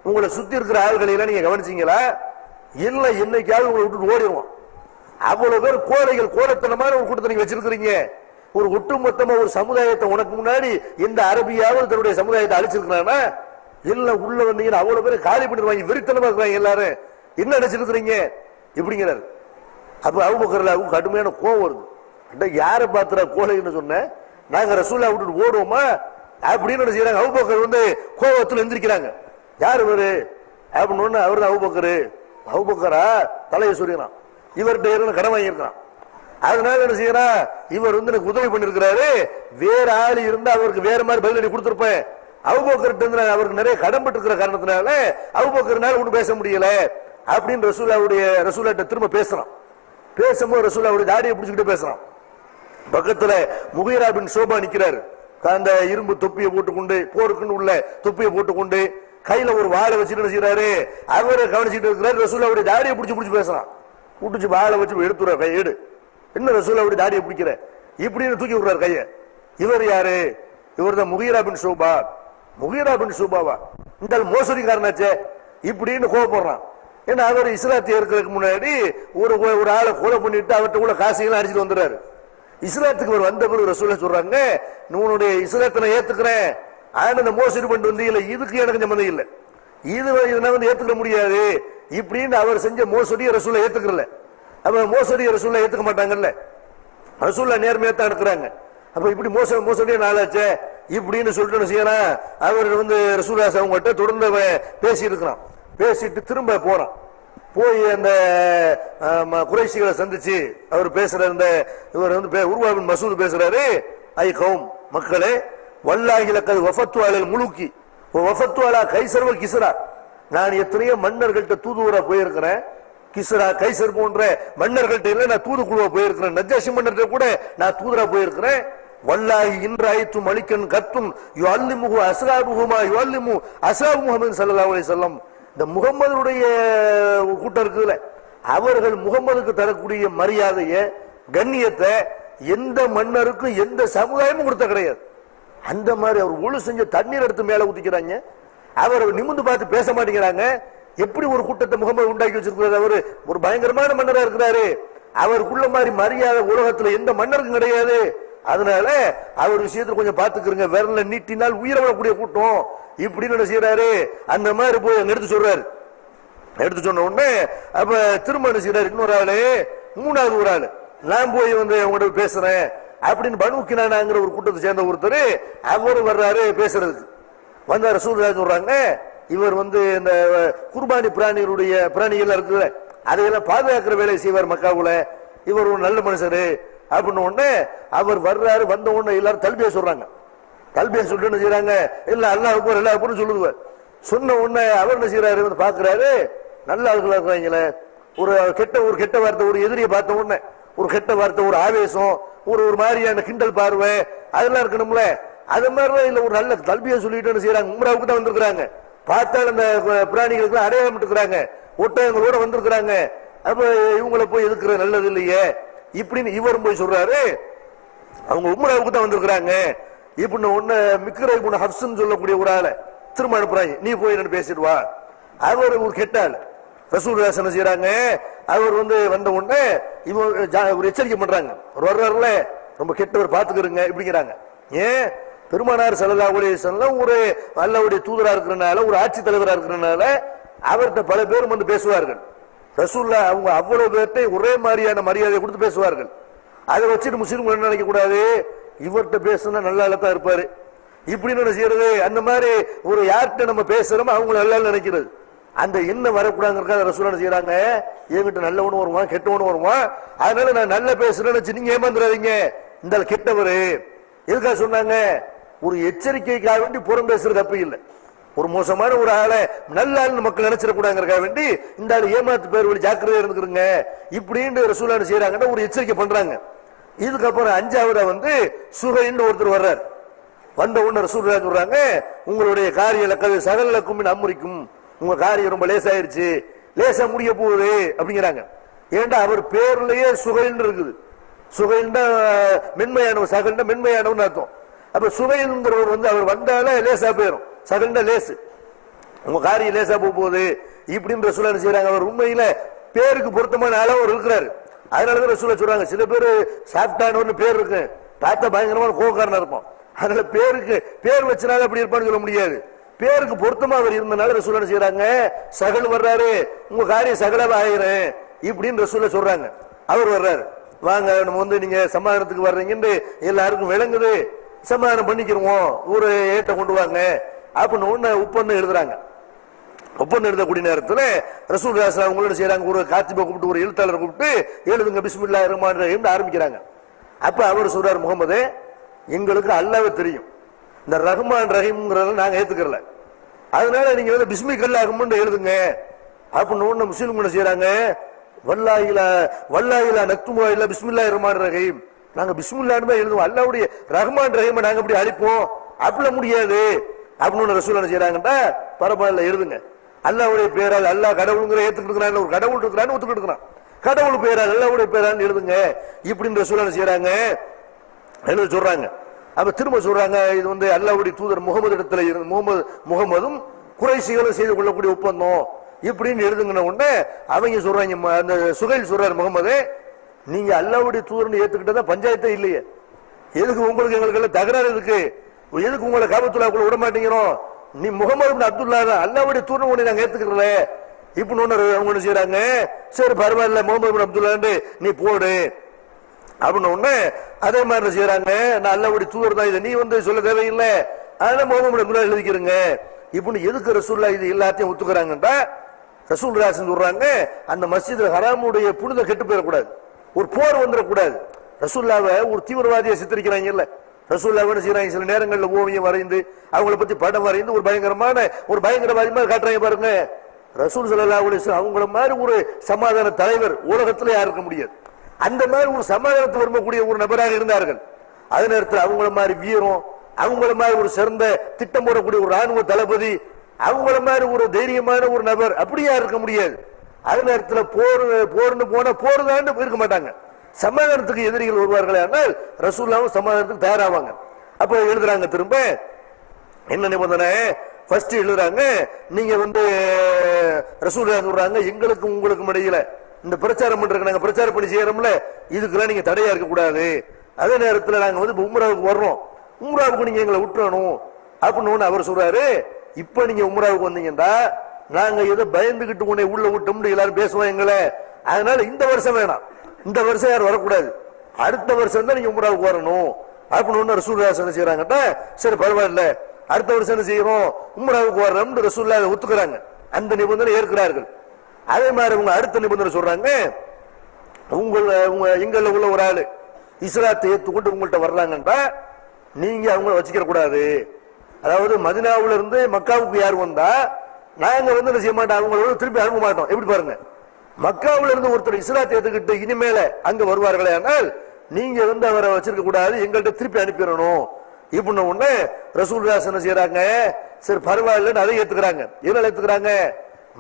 உங்களை சுத்தி இருக்கிற ஆள்களை எல்லாம் நீங்க கவனிச்சீங்களா, இல்ல என்னைக்காவது உங்களை விட்டு ஓடிடுவோம், அவ்வளவு பேர் கோடைத்தனமான ஒரு கூட்டத்தை நீங்க வச்சிருக்கிறீங்க, ஒரு ஒட்டுமொத்தமா ஒரு சமுதாயத்தை உனக்கு முன்னாடி எந்த அரபியாவது தன்னுடைய சமுதாயத்தை அழிச்சிருக்கிறானா, எல்லாம் உள்ள வந்தீங்கன்னா அவ்வளவு பேர் காலி பண்ணிடுவாங்க, வெறித்தனமா இருக்கிறாங்க, எல்லாரும் என்ன நினைச்சிருக்கிறீங்க இப்படிங்கிறாரு. அப்ப அபூபக்கர் கடுமையான கோவம் வருது. யாரை பாத்துறா கோழைன்னு சொன்ன, நாங்க ரசூலுல்லாஹ் விட்டுட்டு ஓடுவோமா அப்படின்னு செய்யறாங்க. அபூபக்கர் வந்து கோவத்தில் எந்திரிக்கிறாங்க. யாரு இவரு அப்படின்னு, அவர் தான் அபூபக்கரா தலையை சொல்லிக்கிறான், இவர்கிட்ட கடன் வாங்கியிருக்கிறான், அதனால என்ன செய்யறான், இவர் வந்து எனக்கு உதவி பண்ணிருக்கிறாரு, வேற ஆள் இருந்தா அவருக்கு வேற மாதிரி பதிலடி கொடுத்திருப்பேன், அபூபக்கர்ட்ட அவருக்கு நிறைய கடன் பட்டு இருக்கிற காரணத்தினால அபூபக்கர்னால ஒன்றும் பேச முடியல அப்படின்னு ரசூலுல்லாஹ்ட்ட திரும்ப பேசுறான். பேசும்போது ரசூலுல்லாஹ்வுடைய தாடியை பிடிச்சிக்கிட்டு பேசுறான். பக்கத்துல முகீரா பின் ஷோபா நிக்கிறாரு, அந்த இரும்பு தொப்பியை போட்டுக்கொண்டு, போருக்குன்னு உள்ள தொப்பியை போட்டுக்கொண்டு, கையில ஒரு வாழை வச்சுட்டு செய்யறாரு, அவரை கவனிச்சுட்டு இருக்கிறாரு. ரசூலுல்லாஹ்வுடைய தாடியை பிடிச்சு பேசுறான். பிடிச்சி வாழை வச்சு எடுத்துறாரு, கை எடு, என்ன ரசூலுல்லாஹ்வுடைய தாடியை பிடிக்கிற இப்படின்னு தூக்கி விடுறாரு கைய. இவர் யாரு, இவர் தான் முகீரா பின் ஷோபாவா, இந்த மோசடிக்காரனாச்சே இப்படின்னு கோவப்படுறான். ஏன்னா அவர் இஸ்லாத்தை ஏற்கிறதுக்கு முன்னாடி ஒரு ஆளை கொலை பண்ணிட்டு அவர்கிட்ட கூட காசையெல்லாம் அடிச்சுட்டு வந்துடுறாரு. இஸ்லாத்துக்கு அவர் வந்த பிறகு ரசூலுல்லாஹ் சொல்றாங்க, உன்னுடைய இஸ்லாத்தை நான் ஏத்துக்கிறேன், ஆனா இந்த மோசடி பண்ணிட்டு வந்து இல்ல, இதுக்கு எனக்கு சம்மந்தம் இல்லை, இது வந்து ஏத்துக்க முடியாது இப்படின்னு அவர் செஞ்ச மோசடியை ரசூலுல்லாஹ் ஏத்துக்கல. அப்ப மோசடியை ரசூலுல்லாஹ் ஏத்துக்க மாட்டாங்கல்ல, ரசூலுல்லாஹ் நேர்மையா தான் இருக்கிறாங்க. அப்ப இப்படி மோசடியே நாளாச்சே இப்படின்னு சொல்லிட்டு செய்யறான். அவர் வந்து ரசூலுல்லாஹ் அவங்ககிட்ட தொடர்ந்து பேசி இருக்கிறான். பேசிட்டு திரும்ப போறான். போய் அந்த குறைஷிகளை சந்திச்சு அவர் பேசுற, இவர் வந்து உருவா பின் மசூத் பேசுறாரு, ஐ கௌம் மக்களே, வல்லாஹி லக்கத் வஃபத்து அலல் முலுக்கி வஃபத்து அலா கைசர் வ கிஸ்ரா, நான் எத்தனையோ மன்னர்கள்ட்ட தூதுவரா போயிருக்கிறேன், கிஸ்ரா கைசர் போன்ற மன்னர்கள்ட்ட இல்ல நான் தூதுக்குழுவா போயிருக்கிறேன், நஜ்ஜாஷி மன்னர்கிட்ட கூட நான் தூதரா போயிருக்கிறேன். வல்லாஹி இன்றாயித்து மலிக்கன் கத்தும் யுஅல்லிமுஹு அஸ்லாபுஹுமா யுஅல்லிமு அஸ்லாபு முஹம்மது ஸல்லல்லாஹு அலைஹி வஸல்லம், இந்த முகம்மதுடைய கூட்டம் இருக்குல்ல, அவர்கள் முகம்மதுக்கு தரக்கூடிய மரியாதையை கண்ணியத்தை எந்த மன்னருக்கும் எந்த சமுதாயமும் கொடுத்த கிடையாது. அந்த மாதிரி அவர் ஒழு செஞ்ச தண்ணீர் எடுத்து மேல ஊத்திக்கிறாங்க, அவர் நிமிந்து பார்த்து பேச மாட்டேங்கிறாங்க. எப்படி ஒரு கூட்டத்தை முகமது உண்டாக்கி வச்சிருக்கிறாரு, அவரு ஒரு பயங்கரமான மன்னரா இருக்கிறாரு, அவருக்குள்ள மாதிரி மரியாதை உலகத்துல எந்த மன்னருக்கும் கிடையாது. அதனால அவர் விஷயத்துல கொஞ்சம் பாத்துக்கிறங்க, விரல நீட்டினால் உயிரை விடக்கூடிய கூட்டம் இப்படின்னு என்ன செய்யறாரு, அந்த மாதிரி போய் எடுத்து சொல்றாரு. எடுத்து சொன்ன உடனே அப்ப திரும்ப என்ன செய்யறாரு, இன்னொரு ஆளு, மூணாவது ஒரு ஆளு, நான் போய் வந்து அவங்கள்ட்ட பேசுறேன் அப்படின்னு பனு கினானாங்கிற ஒரு கூட்டத்தை சேர்ந்த ஒருத்தர் அவர் வர்றாரு பேசுறதுக்கு. வந்த ரசூலுல்லாஹி சொல்றாங்க, இவர் இந்த குர்பானி பிராணிகள் இருக்குல்ல, அதையெல்லாம் பாதுகாக்கிற வேலையை செய்வார் மக்காவுல, இவர் ஒரு நல்ல மனுஷரு அப்படின்னு உடனே அவர் வர்றாரு. வந்த உடனே எல்லாரும் தல்பியா சொல்றாங்க. தல்பியா சொல்லிட்டு செய்யறாங்க, இல்ல அல்லாஹ் அக்பர் அல்லாஹ் அக்பர்னு சொல்லுவார். சொன்ன உடனே அவர் என்ன செய்யறாரு, பாக்குறாரு நல்ல ஆளுகளா இருக்காங்களே, ஒரு கெட்ட வார்த்தை, ஒரு எதிரியை பார்த்த உடனே ஒரு கெட்ட வார்த்தை, ஒரு ஆவேசம், ஒரு மாதிரியான கிண்டல் பார்வை, அதெல்லாம் இருக்கணும்ல. அது மாதிரிலாம் இல்ல, ஒரு நல்ல தல்பியா சொல்லிட்டு செய்யறாங்க. உம்ராவுக்கு தான் வந்திருக்கிறாங்க. பார்த்தால் அந்த பிராணிகளுக்கு அடையாளம் இருக்கிறாங்க, ஒட்டகங்களோட வந்திருக்கிறாங்க. அப்ப இவங்களை போய் எதுக்குற நல்லது இல்லையே இப்படின்னு இவரும் போய் சொல்றாரு. அவங்க உம்ராவுக்கு தான் வந்திருக்கிறாங்க இப்படின்னு ஒண்ணு மிக்ரை குண ஹப்ஸ்ன்னு சொல்லக்கூடிய ஒரு ஆளை திரும்ப அனுப்புறாங்க, நீ போய் என்ன பேசிட்டு வா. அவர் ஒரு கெட்ட ஆள். ரசூலுல்லாஹி என்ன செய்யறாங்க, அவர் வந்த உடனே இவன் ஒரு எச்சரிக்கை பண்றாங்க, ஒரு வர்றாருல ரொம்ப கெட்டவர் பாத்துக்கிறங்க இப்படிங்கிறாங்க. ஏன் பெருமானார் ஸல்லல்லாஹு அலைஹி வஸல்லம் ஒரு அல்லாஹ்வுடைய தூதரா இருக்கிறனால, ஒரு ஆட்சி தலைவரா இருக்கிறனால அவர்கிட்ட பல பேரும் பேசுவார்கள். ரசூலுல்லாஹ் அவங்க அவ்வளவு பேர்ட்ட ஒரே மாதிரியான மரியாதை கொடுத்து பேசுவார்கள். அதை வச்சுட்டு முஸ்லிம்கள் என்ன நினைக்க கூடாது, இவர்கிட்ட பேசுனா நல்லா தான் இருப்பாரு இப்படின்னு என்ன செய்யறது. அந்த மாதிரி ஒரு யார்கிட்ட நம்ம பேசுறோமோ அவங்க நல்லா நினைக்கிறது, அந்த எண்ணம் வரக்கூடாதுங்கிறதுக்காக ரசூலுல்லாஹ் செய்யறாங்க, என்கிட்ட நல்லவனும் வருவான் கெட்டவனும் வருவான், அதனால நான் நல்லா பேசுறேன்னு நீங்க ஏமாந்துடாதீங்க, இந்த கெட்டவரு. எதுக்காக சொன்னாங்க, ஒரு எச்சரிக்கைக்காக வேண்டி புறம் பேசுறது தப்பு இல்லை. ஒரு மோசமான ஒரு ஆளை நல்ல ஆள் மக்கள் நினைச்சிடக்கூடாதுங்கிறக்காக வேண்டி இந்த ஆள் ஏமாத்து பேர் வழி ஜாக்கிரதையா இருந்துக்கிறங்க இப்படின்னு ரசூலுல்லாஹ் செய்யறாங்கன்னா ஒரு எச்சரிக்கை பண்றாங்க. இதுக்கப்புறம் அஞ்சாவது சுகைன்னு ஒருத்தர் வர்றார். வந்த உடனே ரசூலுல்லாஹ் சொல்றாங்க, உங்களுடைய காரிய லக்கது சகலக்கும் அம்ரிக்கும், உங்க காரியம் ரொம்ப லேசாயிருச்சு, லேசா முடிய போகுது அப்படிங்கிறாங்க. ஏண்டா அவர் பேர்லயே சுகைன்னு இருக்குது. சுகைன்னா மென்மையானவர், சகல்னா மென்மையானவர்னு அர்த்தம். அப்ப சுகைங்கிறவர் அவர் வந்தாலே லேசா போயிடும், சகல்னா லேசு, உங்க காரியம் லேசா போகுது இப்படின்னு ரசூலுல்லாஹ் செய்யறாங்க. அவர் உண்மையில பேருக்கு பொருத்தமான அளவு அவர் இருக்கிறாரு. அதனாலதான் ரசூலுல்லாஹ் சொல்றாங்க, சில பேர் சாப்பிட்டானவர்னு பேர் இருக்கு, பார்த்தா பயங்கரமான கோகாரனா இருப்பான், அதனால பேருக்கு பேர் வச்சனால அப்படி இருப்பான்னு சொல்ல முடியாது. பேருக்கு பொருத்தமா அவர் இருந்தனால ரசூலுல்லாஹ் செய்யறாங்க, சகல் வர்றாரு உங்க காரியம் சகலாவா ஆயிரும் இப்படின்னு ரசூலுல்லாஹ் சொல்றாங்க. அவர் வர்றாரு, வாங்க நம்ம நீங்க சமாதானத்துக்கு வர்றீங்கன்னு எல்லாருக்கும் விளங்குது, சமாதானம் பண்ணிக்கிறோம், ஒரு ஏட்ட கொண்டு வாங்க அப்படின்னு ஒண்ணு ஒப்பந்தம் எழுதுறாங்க. ஒப்பந்தம் எழுதக்கூடிய நேரத்தில் ரசூலுல்லாஹி அவங்களோட செய்யறாங்க, ஒரு காத்திபை கூப்பிட்டு ஒரு எழுத்தாளர் கூப்பிட்டு எழுதுங்க பிஸ்மில்லாஹிர் ரஹ்மானிர் ரஹீம் ஆரம்பிக்கிறாங்க. அப்ப அவர் சொல்றாரு, முகமது எங்களுக்கு அல்லாஹ்வே தெரியும், இந்த ரஹ்மான் ரஹீம்ங்கிறத நாங்க ஏத்துக்கறல, அதனால நீங்க பிஸ்மில்லாஹிர்னு எழுதுங்க அப்படின்னு ஒண்ணு முஸ்லிம்கள் செய்யறாங்க. வல்லாஹிலா நக்துமு இல்ல பிஸ்மில்லாஹிர் ரஹ்மானிர் ரஹீம், நாங்க பிஸ்மில்லாஹ்னு தான் எழுதுவோம், அல்லாஹ்வுடைய ரஹ்மான் ரஹீமை நாங்க அப்படி அழிப்போம் அப்படி முடியாது அப்படின்னு ரசூலுல்லாஹ் செய்யறாங்கடா. பரவாயில்ல எழுதுங்க, அல்லாஹ்வுடைய பேரால், அல்லாஹ் கடவுளுங்கிற ஏத்துக்கிட்டு ஒரு கடவுள் இருக்கிறான்னு ஒத்துக்கிட்டு இருக்கிறான், கடவுள் பேரால் அல்லாஹ்வுடைய பேரால் எழுதுங்க இப்படின்னு ரசூலுல்லாஹ் செய்யறாங்க, எழுத சொல்றாங்க. அப்ப திரும்ப சொல்றாங்க, இது அல்லாஹ்வுடைய தூதர் முகமது இடத்துல முகமதும் குறைஷிகளும் செய்து கொள்ளக்கூடிய ஒப்பந்தம் இப்படின்னு எழுதுங்கின உடனே அவங்க சொல்றாங்க, அந்த சுகைல் சொல்றாரு, முகமது நீங்க அல்லாஹ்வுடைய தூதர்னு ஏத்துக்கிட்டதா பஞ்சாயத்தே இல்லையே, எதுக்கு உங்களுக்கு எங்களுக்கு எல்லாம் தகராறு இருக்கு, எதுக்கு உங்களை காபத்துல்லாஹ்க்குள்ள விட மாட்டேங்கிறோம், நீ முகமது இப்னு அப்துல்லாஹ் தான் அல்லாஹ்வுடைய தூதர் உன்னை நாங்க ஏத்துக்கிறல இப்படி அவங்க என்ன செய்யறாங்க, சரி பரவாயில்ல முகமது இப்னு அப்துல்லாஹ் நீ போடு அப்படின்னு ஒண்ணு. அதே மாதிரி செய்யறாங்க, நான் அல்லாஹ்வுடைய தூதர் தான், இதை நீ சொல்ல தேவையில்லை, அதனால முகமது இப்னு அப்துல்லாஹ் எழுதிக்கிறங்க இப்படின்னு எதுக்கு ரசூலுல்லாஹ் இது எல்லாத்தையும் ஒத்துக்கிறாங்கன்றா, ரசூலுல்லாஹ் சொல்றாங்க, அந்த மஸ்ஜித் ஹராமுடைய புனித கெட்டு போயிடக்கூடாது, ஒரு போர் வந்துடக்கூடாது. ரசூலுல்லாஹ்வை ஒரு தீவிரவாதியை சித்தரிக்கிறாங்க இல்ல, ரசூலுல்லாஹ் என்ன செய்யறாங்க, சில நேரங்களில் ஓவியம் வரைந்து அவங்களை பத்தி படம் வரைந்து ஒரு பயங்கரவாதி மாதிரி காட்டுறாங்க பாருங்க. ரசூல் ஸல்லல்லாஹு அலைஹி வஸல்லம் அவங்கள மாதிரி ஒரு சமாதான தலைவர் உலகத்துல யாரும் இருக்க முடியாது, அந்த மாதிரி ஒரு சமாதானத்தை விரும்பக்கூடிய ஒரு நபராக இருந்தார்கள். அதே நேரத்தில் அவங்கள மாதிரி வீரம், அவங்கள மாதிரி ஒரு சிறந்த திட்டம் போடக்கூடிய ஒரு ராணுவ தளபதி, அவங்கள மாதிரி ஒரு தைரியமான ஒரு நபர் அப்படியா இருக்க முடியாது. அதே நேரத்தில் போர்னு போனா போர்தான் இருக்க மாட்டாங்க, சமாதானத்துக்கு எதிரிகள் வருவார்கள், ஆனால் ரசூலுல்லாஹ் சமாதானத்துக்கு தயாராவாங்க. அப்ப எழுதுறாங்க, திரும்ப என்ன நிபந்தனை, ஃபர்ஸ்ட் எழுதுறாங்க, நீங்க ரசூலுல்லாஹ் சொல்றாங்க, எங்களுக்கு உங்களுக்கு இடையில இந்த பிரச்சாரம் பண்றதுக்கு நாங்க பிரச்சாரம் பண்ணி செய்யறோம்ல, இதுக்கெல்லாம் நீங்க தடையா இருக்க கூடாது. அதே நேரத்தில் நாங்க உம்ராவுக்கு வர்றோம், உம்ராவுக்கு நீங்க எங்களை விட்டுறணும் அப்படின்னு அவர் சொல்றாரு. இப்ப நீங்க உம்ராவுக்கு வந்தீங்கன்னா நாங்க ஏதோ பயந்துகிட்டு உன்னை உள்ள விட்டோம்னு எல்லாரும் பேசுவோம் எங்களை, அதனால இந்த வருஷம் வேணாம், இந்த வருஷம் யாரும் வரக்கூடாது, அடுத்த வருஷம் தான் நீங்க உம்ராவுக்கு வரணும் அப்படின்னு ரசூலுல்லாஹ் என்ன செய்யறாங்கட்ட, சரி பரவாயில்ல அடுத்த வருஷம் என்ன செய்யறோம் உம்ராவுக்கு வர்றோம்னு ரசூலுல்லாஹ் ஒத்துக்கிறாங்க. அந்த நிபந்தனை ஏற்கிறார்கள். அதே மாதிரி உங்க அடுத்த நிபந்தனை சொல்றாங்க, எங்கள உள்ள ஒரு ஆளு இஸ்லாத்தை ஏற்றுக்கொண்டு உங்கள்கிட்ட வர்றாங்கன்றா நீங்க அவங்கள வச்சுக்கிற கூடாது. அதாவது மதினாவுல இருந்து மக்காவுக்கு யார் வந்தா நாங்க என்ன செய்ய மாட்டோம், அவங்களோட திருப்பி அனுப்ப மாட்டோம். எப்படி பாருங்க, மக்காவுல இருந்து ஒருத்தர் இஸ்லாத்தை ஏற்றுக்கிட்டு இனிமேல அங்க வருவார்களே ஆனால் நீங்க அவரை வச்சிருக்க கூடாது, எங்கள்கிட்ட திருப்பி அனுப்பிடணும். இப்படின்ன உடனே ரசூலுல்லாஹ் என்ன செய்யறாங்க, சரி பரவாயில்லன்னு அதை ஏத்துக்கிறாங்க. எதனால ஏத்துக்கிறாங்க,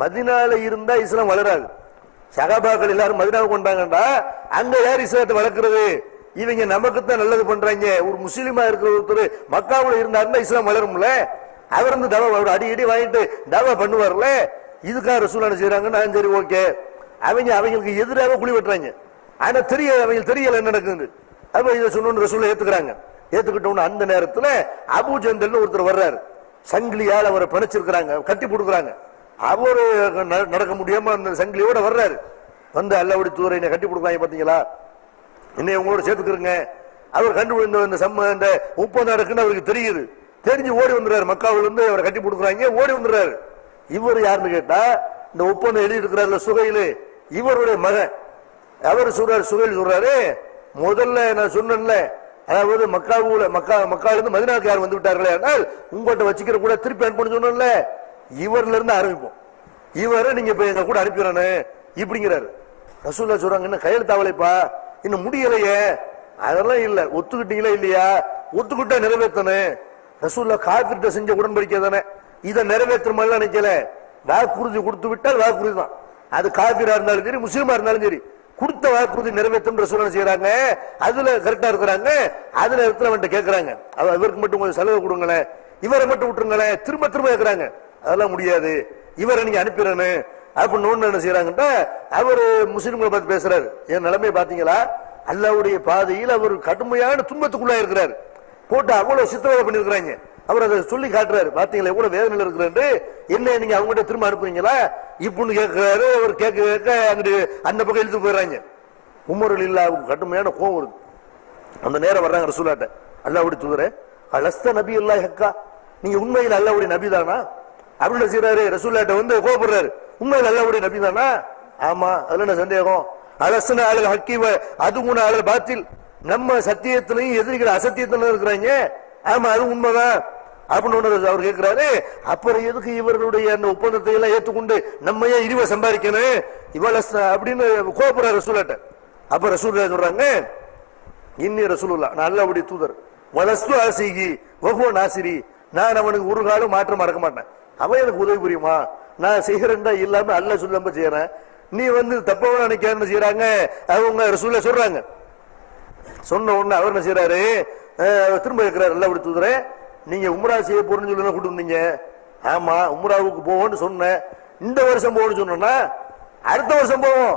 மதினால இருந்தா இஸ்லாம் வளராது. சகாபாக்கள் எல்லாரும் மதினாவுக்கு கொண்டாங்கடா, அங்க யார் இஸ்லாத்தை வளர்க்கிறது, இவங்க நமக்கு தான் நல்லது பண்றாங்க. ஒரு முஸ்லீமா இருக்கிற ஒருத்தர் மக்காவுல இருந்தாருன்னா இஸ்லாம் வளரும்ல, அவர் தவா அடி வாங்கிட்டு தவா பண்ணுவார்ல. இதுக்காக ரசூலுல்லாஹ் என்ன செய்யறாங்கன்னா, சரி ஓகே, அவங்களுக்கு எதிராக குழி வெட்டுறாங்க. ஆனா அவங்களுக்கு தெரியல என்ன நடக்குது. அப்ப இதை சொன்ன ரசூலுல்லாஹ் ஏத்துக்கிறாங்க. ஏத்துக்கிட்ட அந்த நேரத்துல அபூ ஜந்தல்னு ஒருத்தர் வர்றாரு, சங்கிலியால் அவரை பிணைச்சிருக்கிறாங்க, கட்டி போட்டுக்கிறாங்க. அவரு நடக்க முடியாம அந்த சங்கிலியோட வர்றாரு. வந்து அல்லாஹ்வுடைய தூதரை என்ன கட்டி போடுறாங்க பாத்தீங்களா, என்னை உங்களோட சேர்த்துக்கிறங்க. அவர் கண்டுபிடிந்த இந்த ஒப்பந்தம் நடக்குன்னு அவருக்கு தெரியுது. தெரிஞ்சு ஓடி வந்துடுறாரு, மக்காவில இருந்து அவரை கட்டி போட்டுக்கிறாங்க, ஓடி வந்துடுறாரு. இவர் யாருன்னு கேட்டா இந்த ஒப்பந்தம் எழுதி இருக்கிறாருல சுகையிலு, இவருடைய மகன். அவர் சொல்றாரு, சுகையில் சொல்றாரு, முதல்ல நான் சொன்னேன்ல, அதாவது மக்காவில இருந்து மதீனாவுக்கு யார் வந்து விட்டார்களே ஆனால் உங்கள்கிட்ட வச்சுக்கிற கூட திருப்பி அனுப்பணும்னு சொன்னேன்ல, இவர்ல இருந்து ஆரம்பிப்போம், இவரை நீங்க இப்ப எங்க கூட அனுப்பிடுறேன்னு இப்படிங்கிறாரு. ரசூலுல்லாஹ் சொல்றாங்க, இன்னும் கையெழுத்தாவலைப்பா, இன்னும் முடியலையே. அதெல்லாம் இல்ல, ஒத்துக்கிட்டீங்களா இல்லையா, ஒத்துக்கிட்டா நிறைவேற்றணும். ரசூலுல்லாஹ் காஃபிர்ட்ட செஞ்ச உடன்படிக்கை தானே, இதை நிறைவேற்ற மாதிரி நினைக்கல. வாக்குறுதி கொடுத்து விட்டால் வாக்குறுதி தான், அது காஃபிரா இருந்தாலும் சரி முஸ்லீமா இருந்தாலும் சரி, கொடுத்த வாக்குறுதி நிறைவேற்றும் ரசூலுல்லாஹ் செய்யறாங்க. அதுல கரெக்டா இருக்கிறாங்க. அதுல இடத்துல வந்துட்டு கேட்கறாங்க, இவருக்கு மட்டும் கொஞ்சம் செலவு கொடுங்களேன், இவரை மட்டும் விட்டுருங்களேன், திரும்ப திரும்ப கேட்கறாங்க. அதெல்லாம் முடியாது, இவரை நீங்க அனுப்பிடனு அப்படின்னு என்ன செய்யறாங்கட்டா, அவரு முஸ்லிம்களை பார்த்து பேசுறாரு. என் நிலைமையை பாத்தீங்களா, அல்லாஹ்வுடைய பாதையில் அவர் கடுமையான துன்பத்துக்குள்ளா இருக்கிறார், போட்டு அவ்வளவு சித்திரவதை பண்ணிருக்கிறாங்க. அவர் அதை சொல்லி காட்டுறாரு, பாத்தீங்களா எவ்வளவு வேதனையில் இருக்கிறாரு, என்ன நீங்க அவங்ககிட்ட திரும்ப அனுப்புறீங்களா இப்படின்னு கேட்கிறாரு. அவர் கேட்க கேட்க அங்கிட்டு அந்த பக்கம் இழுத்து போயிடறாங்க. உமருல் இல்லாவுக்கு கடுமையான கோவம் வருது. அந்த நேரம் வர்றாங்க ரசூலுல்லாஹ்ட்ட, அல்லாஹ்வுடைய தூதரே அலஸ்த நபி அல்லாஹ் ஹக்கா, நீங்க உண்மையில் அல்லாஹ்வுடைய நபி தானா அப்படின்னு செய்யறாரு. ரசூலுல்லாஹ்ட்ட வந்து கோபப்படுறாரு, உண்மையில் அல்லாஹ்வுடைய நபி தானா, ஆமா அதுல என்ன சந்தேகம், அலஸ்ன அலல் ஹக்கி அதுகுன அலல் பாத்தில், நம்ம சத்தியத்திலையும் எதிரிகள் அசத்தியத்திலும் இருக்கிறாங்க, ஆமா அது உண்மைதான் அப்படின்னு அவர் கேட்கிறாரு. அப்புறம் எதுக்கு இவர்களுடைய அந்த ஒப்பந்தத்தை எல்லாம் ஏற்றுக்கொண்டு நம்ம ஏன் இழிவை சம்பாதிக்கணும் இவள அப்படின்னு கோபுறாரு ரசூலுல்லாஹ்ட்ட. அப்ப ரசூலுல்லாஹ் சொல்றாங்க, இன்னி ரசூலுல்லாஹ் நான் அல்லாஹ்வுடைய தூதர், வலஸ்து ஆசிகி வஹுவ நாசிரி, நான் அவனுக்கு ஒரு காலம் மாற்றம் மறக்க மாட்டேன், அவன் எனக்கு உதவி புரியுமா, நான் செய்கிறேன்டா இல்லாம அல்லாஹ் சொல்லாம செய்யறேன், நீ தப்பவன நினைக்கிறேன்னு செய்யறாங்க அவங்க ரசூலுல்லாஹ் சொல்றாங்க. சொன்ன உடனே அவர் என்ன செய்யறாரு, திரும்ப இருக்கிறார், அல்லாஹ்வுடைய தூதரே நீங்க உம்ரா செய்ய போறேன்னு சொல்லி கூட்டு வந்தீங்க, ஆமா உம்ராவுக்கு போவோம்னு சொன்னேன், இந்த வருஷம் போவோம்னு சொன்னா அடுத்த வருஷம் போவோம்,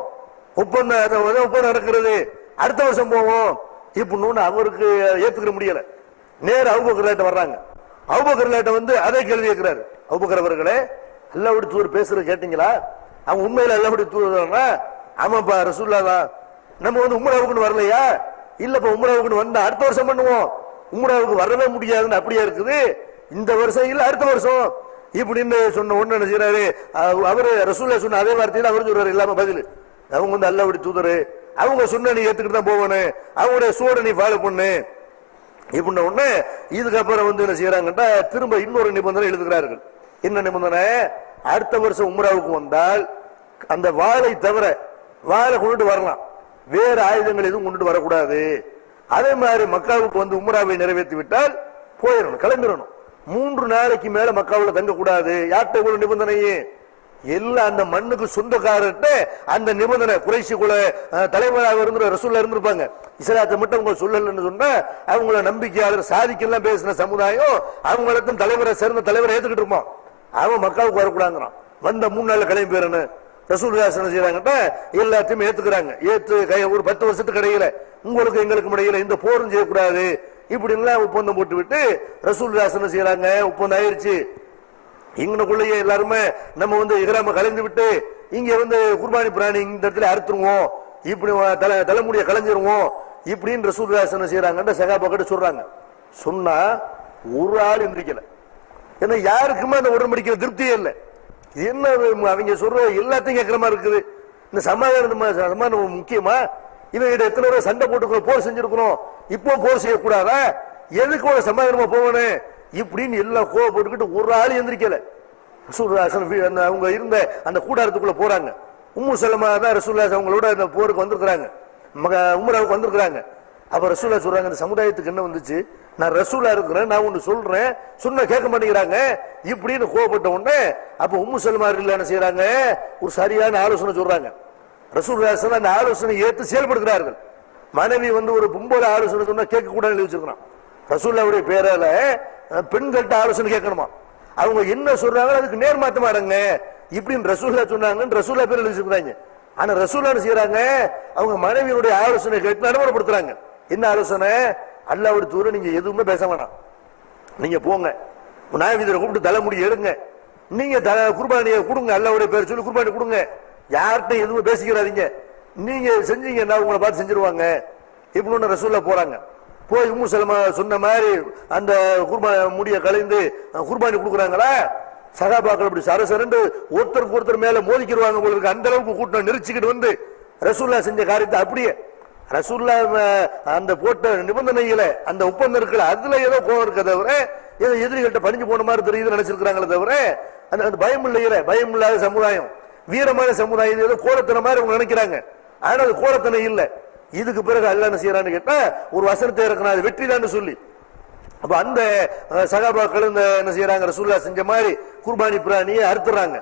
ஒப்பந்தம் நடக்கிறது அடுத்த வருஷம் போவோம் இப்படின்னு அவருக்கு ஏத்துக்கிற முடியல. நேரம் அபூபக்கர்ட்ட வர்றாங்க. அபூபக்கர்ட்ட வந்து அதே கேள்வி கேட்கிறாரு, அபூபக்கர் அவர்களே அல்லாஹ்வுடைய தூதர் பேசுறது கேட்டீங்களா, அவங்க உண்மையில அல்லாஹ்வுடைய தூதர்னா, ஆமாப்பா ரசூலுல்லாஹ் தான், நம்ம உம்ராவுக்குன்னு வரலையா, இல்லப்பா உம்ராவுக்குன்னு வந்தா அடுத்த வருஷம் பண்ணுவோம், உம்ராவுக்கு வரவே முடியாதுன்னு அப்படியே இருக்குது, இந்த வருஷம் இல்ல அடுத்த வருஷம் இப்படின்னு சொன்ன ஒண்ணு என்ன செய்யறாரு, அவரு ரசூலுல்லாஹ் சொன்ன அதே வார்த்தையில அவரு சொல்றாரு இல்லாம பதில், அவங்க அல்லாஹ்வுடைய தூதர், அவங்க சொன்ன நீ ஏத்துக்கிட்டு தான் போகணும், அவங்களுடைய சூட நீ ஃபாலோ பண்ணு இப்படின்ன உடனே இதுக்கப்புறம் என்ன செய்யறாங்கன்னா திரும்ப இன்னொரு நிபந்தனை எழுதுகிறார்கள். என்ன நிபந்தனை, அடுத்த வருஷம் உம்ராவுக்கு வந்தால் அந்த வாளை தவிர வாளை கொண்டுட்டு வரலாம், வேற ஆயுதங்கள் எதுவும் கொண்டுட்டு வரக்கூடாது. அதே மாதிரி மக்காவுக்கு வந்து உம்ராவை நிறைவேற்றி விட்டால் போயிடணும், கிளம்பிடணும், 3 நாளைக்கு மேல மக்காவுல தங்க கூடாது. யார்கிட்ட இவ்வளவு நிபந்தனையே, எல்லாம் அந்த மண்ணுக்கு சொந்தக்காரர்கிட்ட அந்த நிபந்தனை. குறைஷி குல தலைவராக இருந்து ரசூலுல்லாஹ் இருந்திருப்பாங்க, இஸ்லாத்தை மட்டும் அவங்க சொல்லலன்னு சொன்னா அவங்கள நம்பிக்கையாளர் சாதிக்கெல்லாம் பேசின சமுதாயம் அவங்களுக்கும் தலைவரை சேர்ந்த தலைவரை ஏத்துக்கிட்டு இருப்பான். அவன் மக்காவுக்கு வரக்கூடாங்கிறான், வந்த 3 நாள்ல கிளம்பி போயிடணும். ரசூலுல்லாஹ் என்ன செய்யறாங்கட்ட எல்லாத்தையும் ஏத்துக்கிறாங்க. ஏத்து ஒரு 10 வருஷத்துக்கு இடையில உங்களுக்கு எங்களுக்கு இடையில இந்த போரும் செய்யக்கூடாது இப்படி எல்லாம் ஒப்பந்தம் போட்டு விட்டு ரசூலுல்லாஹ் என்ன செய்யறாங்க, ஒப்பந்தம் ஆயிருச்சு. இங்கனுக்குள்ளேயே எல்லாருமே நம்ம இஹ்ராம கலந்து விட்டு இங்க குர்பானி பிராணி இந்த இடத்துல அறுத்துருவோம், இப்படி தலைமுடிய கலைஞ்சிருவோம் இப்படின்னு ரசூலுல்லாஹி என்ன செய்யறாங்க சகாபாக்கிட்ட சொல்றாங்க. சொன்னா ஒரு ஆள் எந்திரிக்கல. ஏன்னா யாருக்குமே அந்த உடன்படிக்கை திருப்தியே இல்லை. என்ன அவங்க சொல்ற எல்லாத்தையும் கேட்கிற மாதிரி இருக்குது. இந்த சமாதானம் முக்கியமா? இவங்க எத்தனை பேர் சண்டை போட்டுக்கிறோம், போர் செஞ்சிருக்கிறோம், இப்போ போர் செய்யக்கூடாதா? எதுக்கு ஒரு சமாதானமா போகணும் இப்படின்னு எல்லாம் கோவப்பட்டுக்கிட்டு ஒரு ஆள் எந்திரிக்கல. அவங்க இருந்த அந்த கூடாரத்துக்குள்ள போறாங்க. உம்மு சலமா தான் ரசூலுல்லாஹி அவங்களோட இந்த போருக்கு வந்திருக்கிறாங்க, உம்ராவுக்கு வந்திருக்கிறாங்க. அப்ப ரசூலுல்லாஹி சொல்றாங்க, இந்த சமுதாயத்துக்கு என்ன வந்துச்சு, நான் ரசூலா இருக்கிறேன், நான் ஒண்ணு சொல்றேன், சொன்ன கேட்க மாட்டேங்கிறாங்க இப்படின்னு கோவப்பட்ட உடனே அப்ப உம்மு சலமா என்ன செய்யறாங்க, ஒரு சரியான ஆலோசனை சொல்றாங்க. ரசூலுல்லாஹி அந்த ஆலோசனை ஏற்று செயல்படுகிறார்கள். மனைவி ஒரு பொம்பளை ஆலோசனை சொன்னா கேட்க கூட எழுதி வச்சிருக்கான். ரசூலுல்லாஹ்வுடைய பேரால பெண்கள்கிட்ட ஆலோசனை கேட்கணுமா, அவங்க என்ன சொல்றாங்க அதுக்கு நேர்மாற்றமா இருங்க இப்படின்னு ரசூலுல்லாஹ் சொன்னாங்கன்னு ரசூலுல்லாஹ் பேர் எழுதி வச்சிருக்காங்க. ஆனா ரசூலுல்லாஹ் என்ன செய்யறாங்க, அவங்க மனைவியுடைய ஆலோசனை கேட்டு நடைமுறைப்படுத்துறாங்க. என்ன ஆலோசனை? அல்லாஹ்வுடைய தூதர் நீங்க எதுவுமே பேச வேணாம், நீங்க போங்க நாயகரை கூப்பிட்டு தலைமுடி எடுங்க, நீங்க குர்பானியை கொடுங்க, அல்லாஹ்வுடைய பேர் சொல்லி குர்பானி கொடுங்க, யார்கிட்ட எதுவுமே பேசிக்கிறாதீங்க, நீங்க செஞ்சீங்கன்னா உங்களை பார்த்து செஞ்சிருவாங்க இப்படின்னு ரசூலுல்லாஹ் போறாங்க. போய் உம்மு சலமா சொன்ன மாதிரி அந்த முடிய கலைந்து குர்பானி கொடுக்குறாங்களா, சகாபாக்கள் அப்படி சரசரண்டு ஒருத்தருக்கு ஒருத்தர் மேல மோதிக்கிடுவாங்க உங்களுக்கு, அந்த அளவுக்கு கூட்டம் நெரிச்சுக்கிட்டு ரசூலுல்லாஹ் செஞ்ச காரியத்தை அப்படியே ரசூலுல்லாஹ் அந்த போட்ட நிபந்தனைகளை அந்த ஒப்பந்தம் இருக்குல்ல அதுல ஏதோ கோவம் இருக்க தவிர ஏதோ எதிரிகள்கிட்ட பணிஞ்சு போன மாதிரி தெரியுது நினைச்சிருக்கிறாங்களே தவிர அந்த பயம் இல்லையில, பயம் இல்லாத சமுதாயம், வீரமான சமுதாயம், ஏதோ கோலத்தனை மாதிரி அவங்க நினைக்கிறாங்க. ஆனா அது கோலத்தனை இல்லை. இதுக்கு பிறகு அல்லாஹ் என்ன செய்யறான்னு கேட்டா ஒரு வசனத்தை இறக்கணும், அது வெற்றி தான் சொல்லி. அப்ப அந்த சகாபாக்கள் என்ன செய்யறாங்க, ரசூலுல்லாஹ் செஞ்ச மாதிரி குர்பானி பிராணியை அறுத்துறாங்க.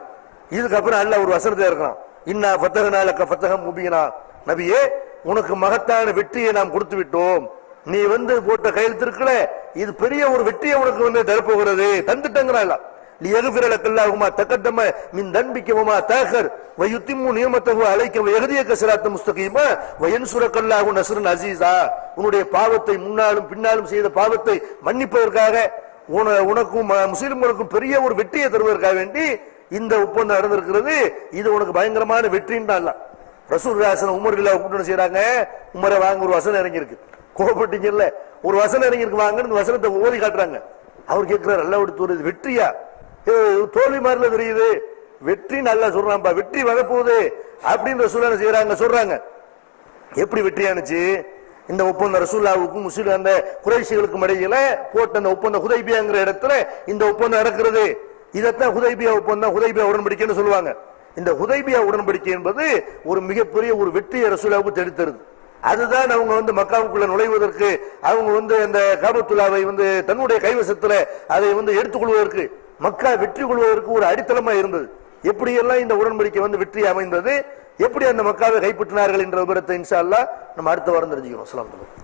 இதுக்கப்புறம் அல்லாஹ் ஒரு வசனத்தை இறக்கணும், இன்னா ஃபத்தஹனா லக ஃபத்தஹம் முபீனா, நபியே உனக்கு மகத்தான வெற்றியை நாம் கொடுத்து விட்டோம், நீ போட்ட கையெழுத்து இருக்கல இது பெரிய ஒரு வெற்றியை உனக்கு தரப்போகிறது தந்துட்டங்கிறான். ليغفر لك الله ما تقدم من ذنبك وما تأخر ويتم نعمته عليك ويهديك صراطا مستقيما وينصرك الله نصرا عزيزا. உன்னுடைய பாவத்தை முன்னாலும் பின்னாலும் செய்த பாவத்தை மன்னிப்பதற்காக உனக்கும் முஸ்லிம்களுக்கும் பெரிய ஒரு வெற்றியை தருவதற்காக வேண்டி இந்த ஒப்பந்தம் நடந்திருக்கிறது, இது உனக்கு பயங்கரமான வெற்றின்னு ரசூலுல்லாஹி உமர்ல கூட்டணி செய்யறாங்க. உமரை வாங்க ஒரு வசனம் இறங்கியிருக்கு, கோபப்பட்டீங்கல்ல ஒரு வசனம் இறங்கியிருக்கு வாங்கன்னு இந்த வசனத்தை ஓதி காட்டுறாங்க. அவர் கேட்கிறார், அல்லாஹ்வுடைய தூதர் வெற்றியா, தோல்வி மாதிரில தெரியுது, வெற்றி நல்லா சொல்றான்பா, வெற்றி வரப்போகுது அப்படின்னு ரசூலுல்லாஹி செய்யறாங்க சொல்றாங்க. எப்படி வெற்றியானுச்சு இந்த ஒப்பந்தம்? ரசூலுல்லாஹ்வுக்கும் முஸ்லிம் அந்த குறைஷிகளுக்கும் இடையில போட்ட அந்த ஒப்பந்தம் ஹுதைபியாங்கிற இடத்துல இந்த ஒப்பந்தம் நடக்கிறது. இதைத்தான் ஹுதைபியா ஒப்பந்தம், ஹுதைபியா உடன்படிக்கைன்னு சொல்லுவாங்க. இந்த ஹுதைபியா உடன்படிக்கை என்பது ஒரு மிகப்பெரிய ஒரு வெற்றியை ரசூலுல்லாஹ்வுக்கு தேடித்தருது. அதுதான் அவங்க மக்காவுக்குள்ள நுழைவதற்கு, அவங்க அந்த காபத்துல்லாவை தன்னுடைய கைவசத்துல அதை எடுத்துக்கொள்வதற்கு, மக்கா வெற்றி கொள்வதற்கு ஒரு அடித்தளமா இருந்தது. எப்படியெல்லாம் இந்த உடன்படிக்கை வெற்றி அமைந்தது, எப்படி அந்த மக்காவை கைப்பற்றினார்கள் என்ற விபரத்தை இன்ஷா அல்லாஹ் நம்ம அடுத்த வாரம் தெரிஞ்சுக்கிறோம். அஸ்ஸலாமு அலைக்கும்.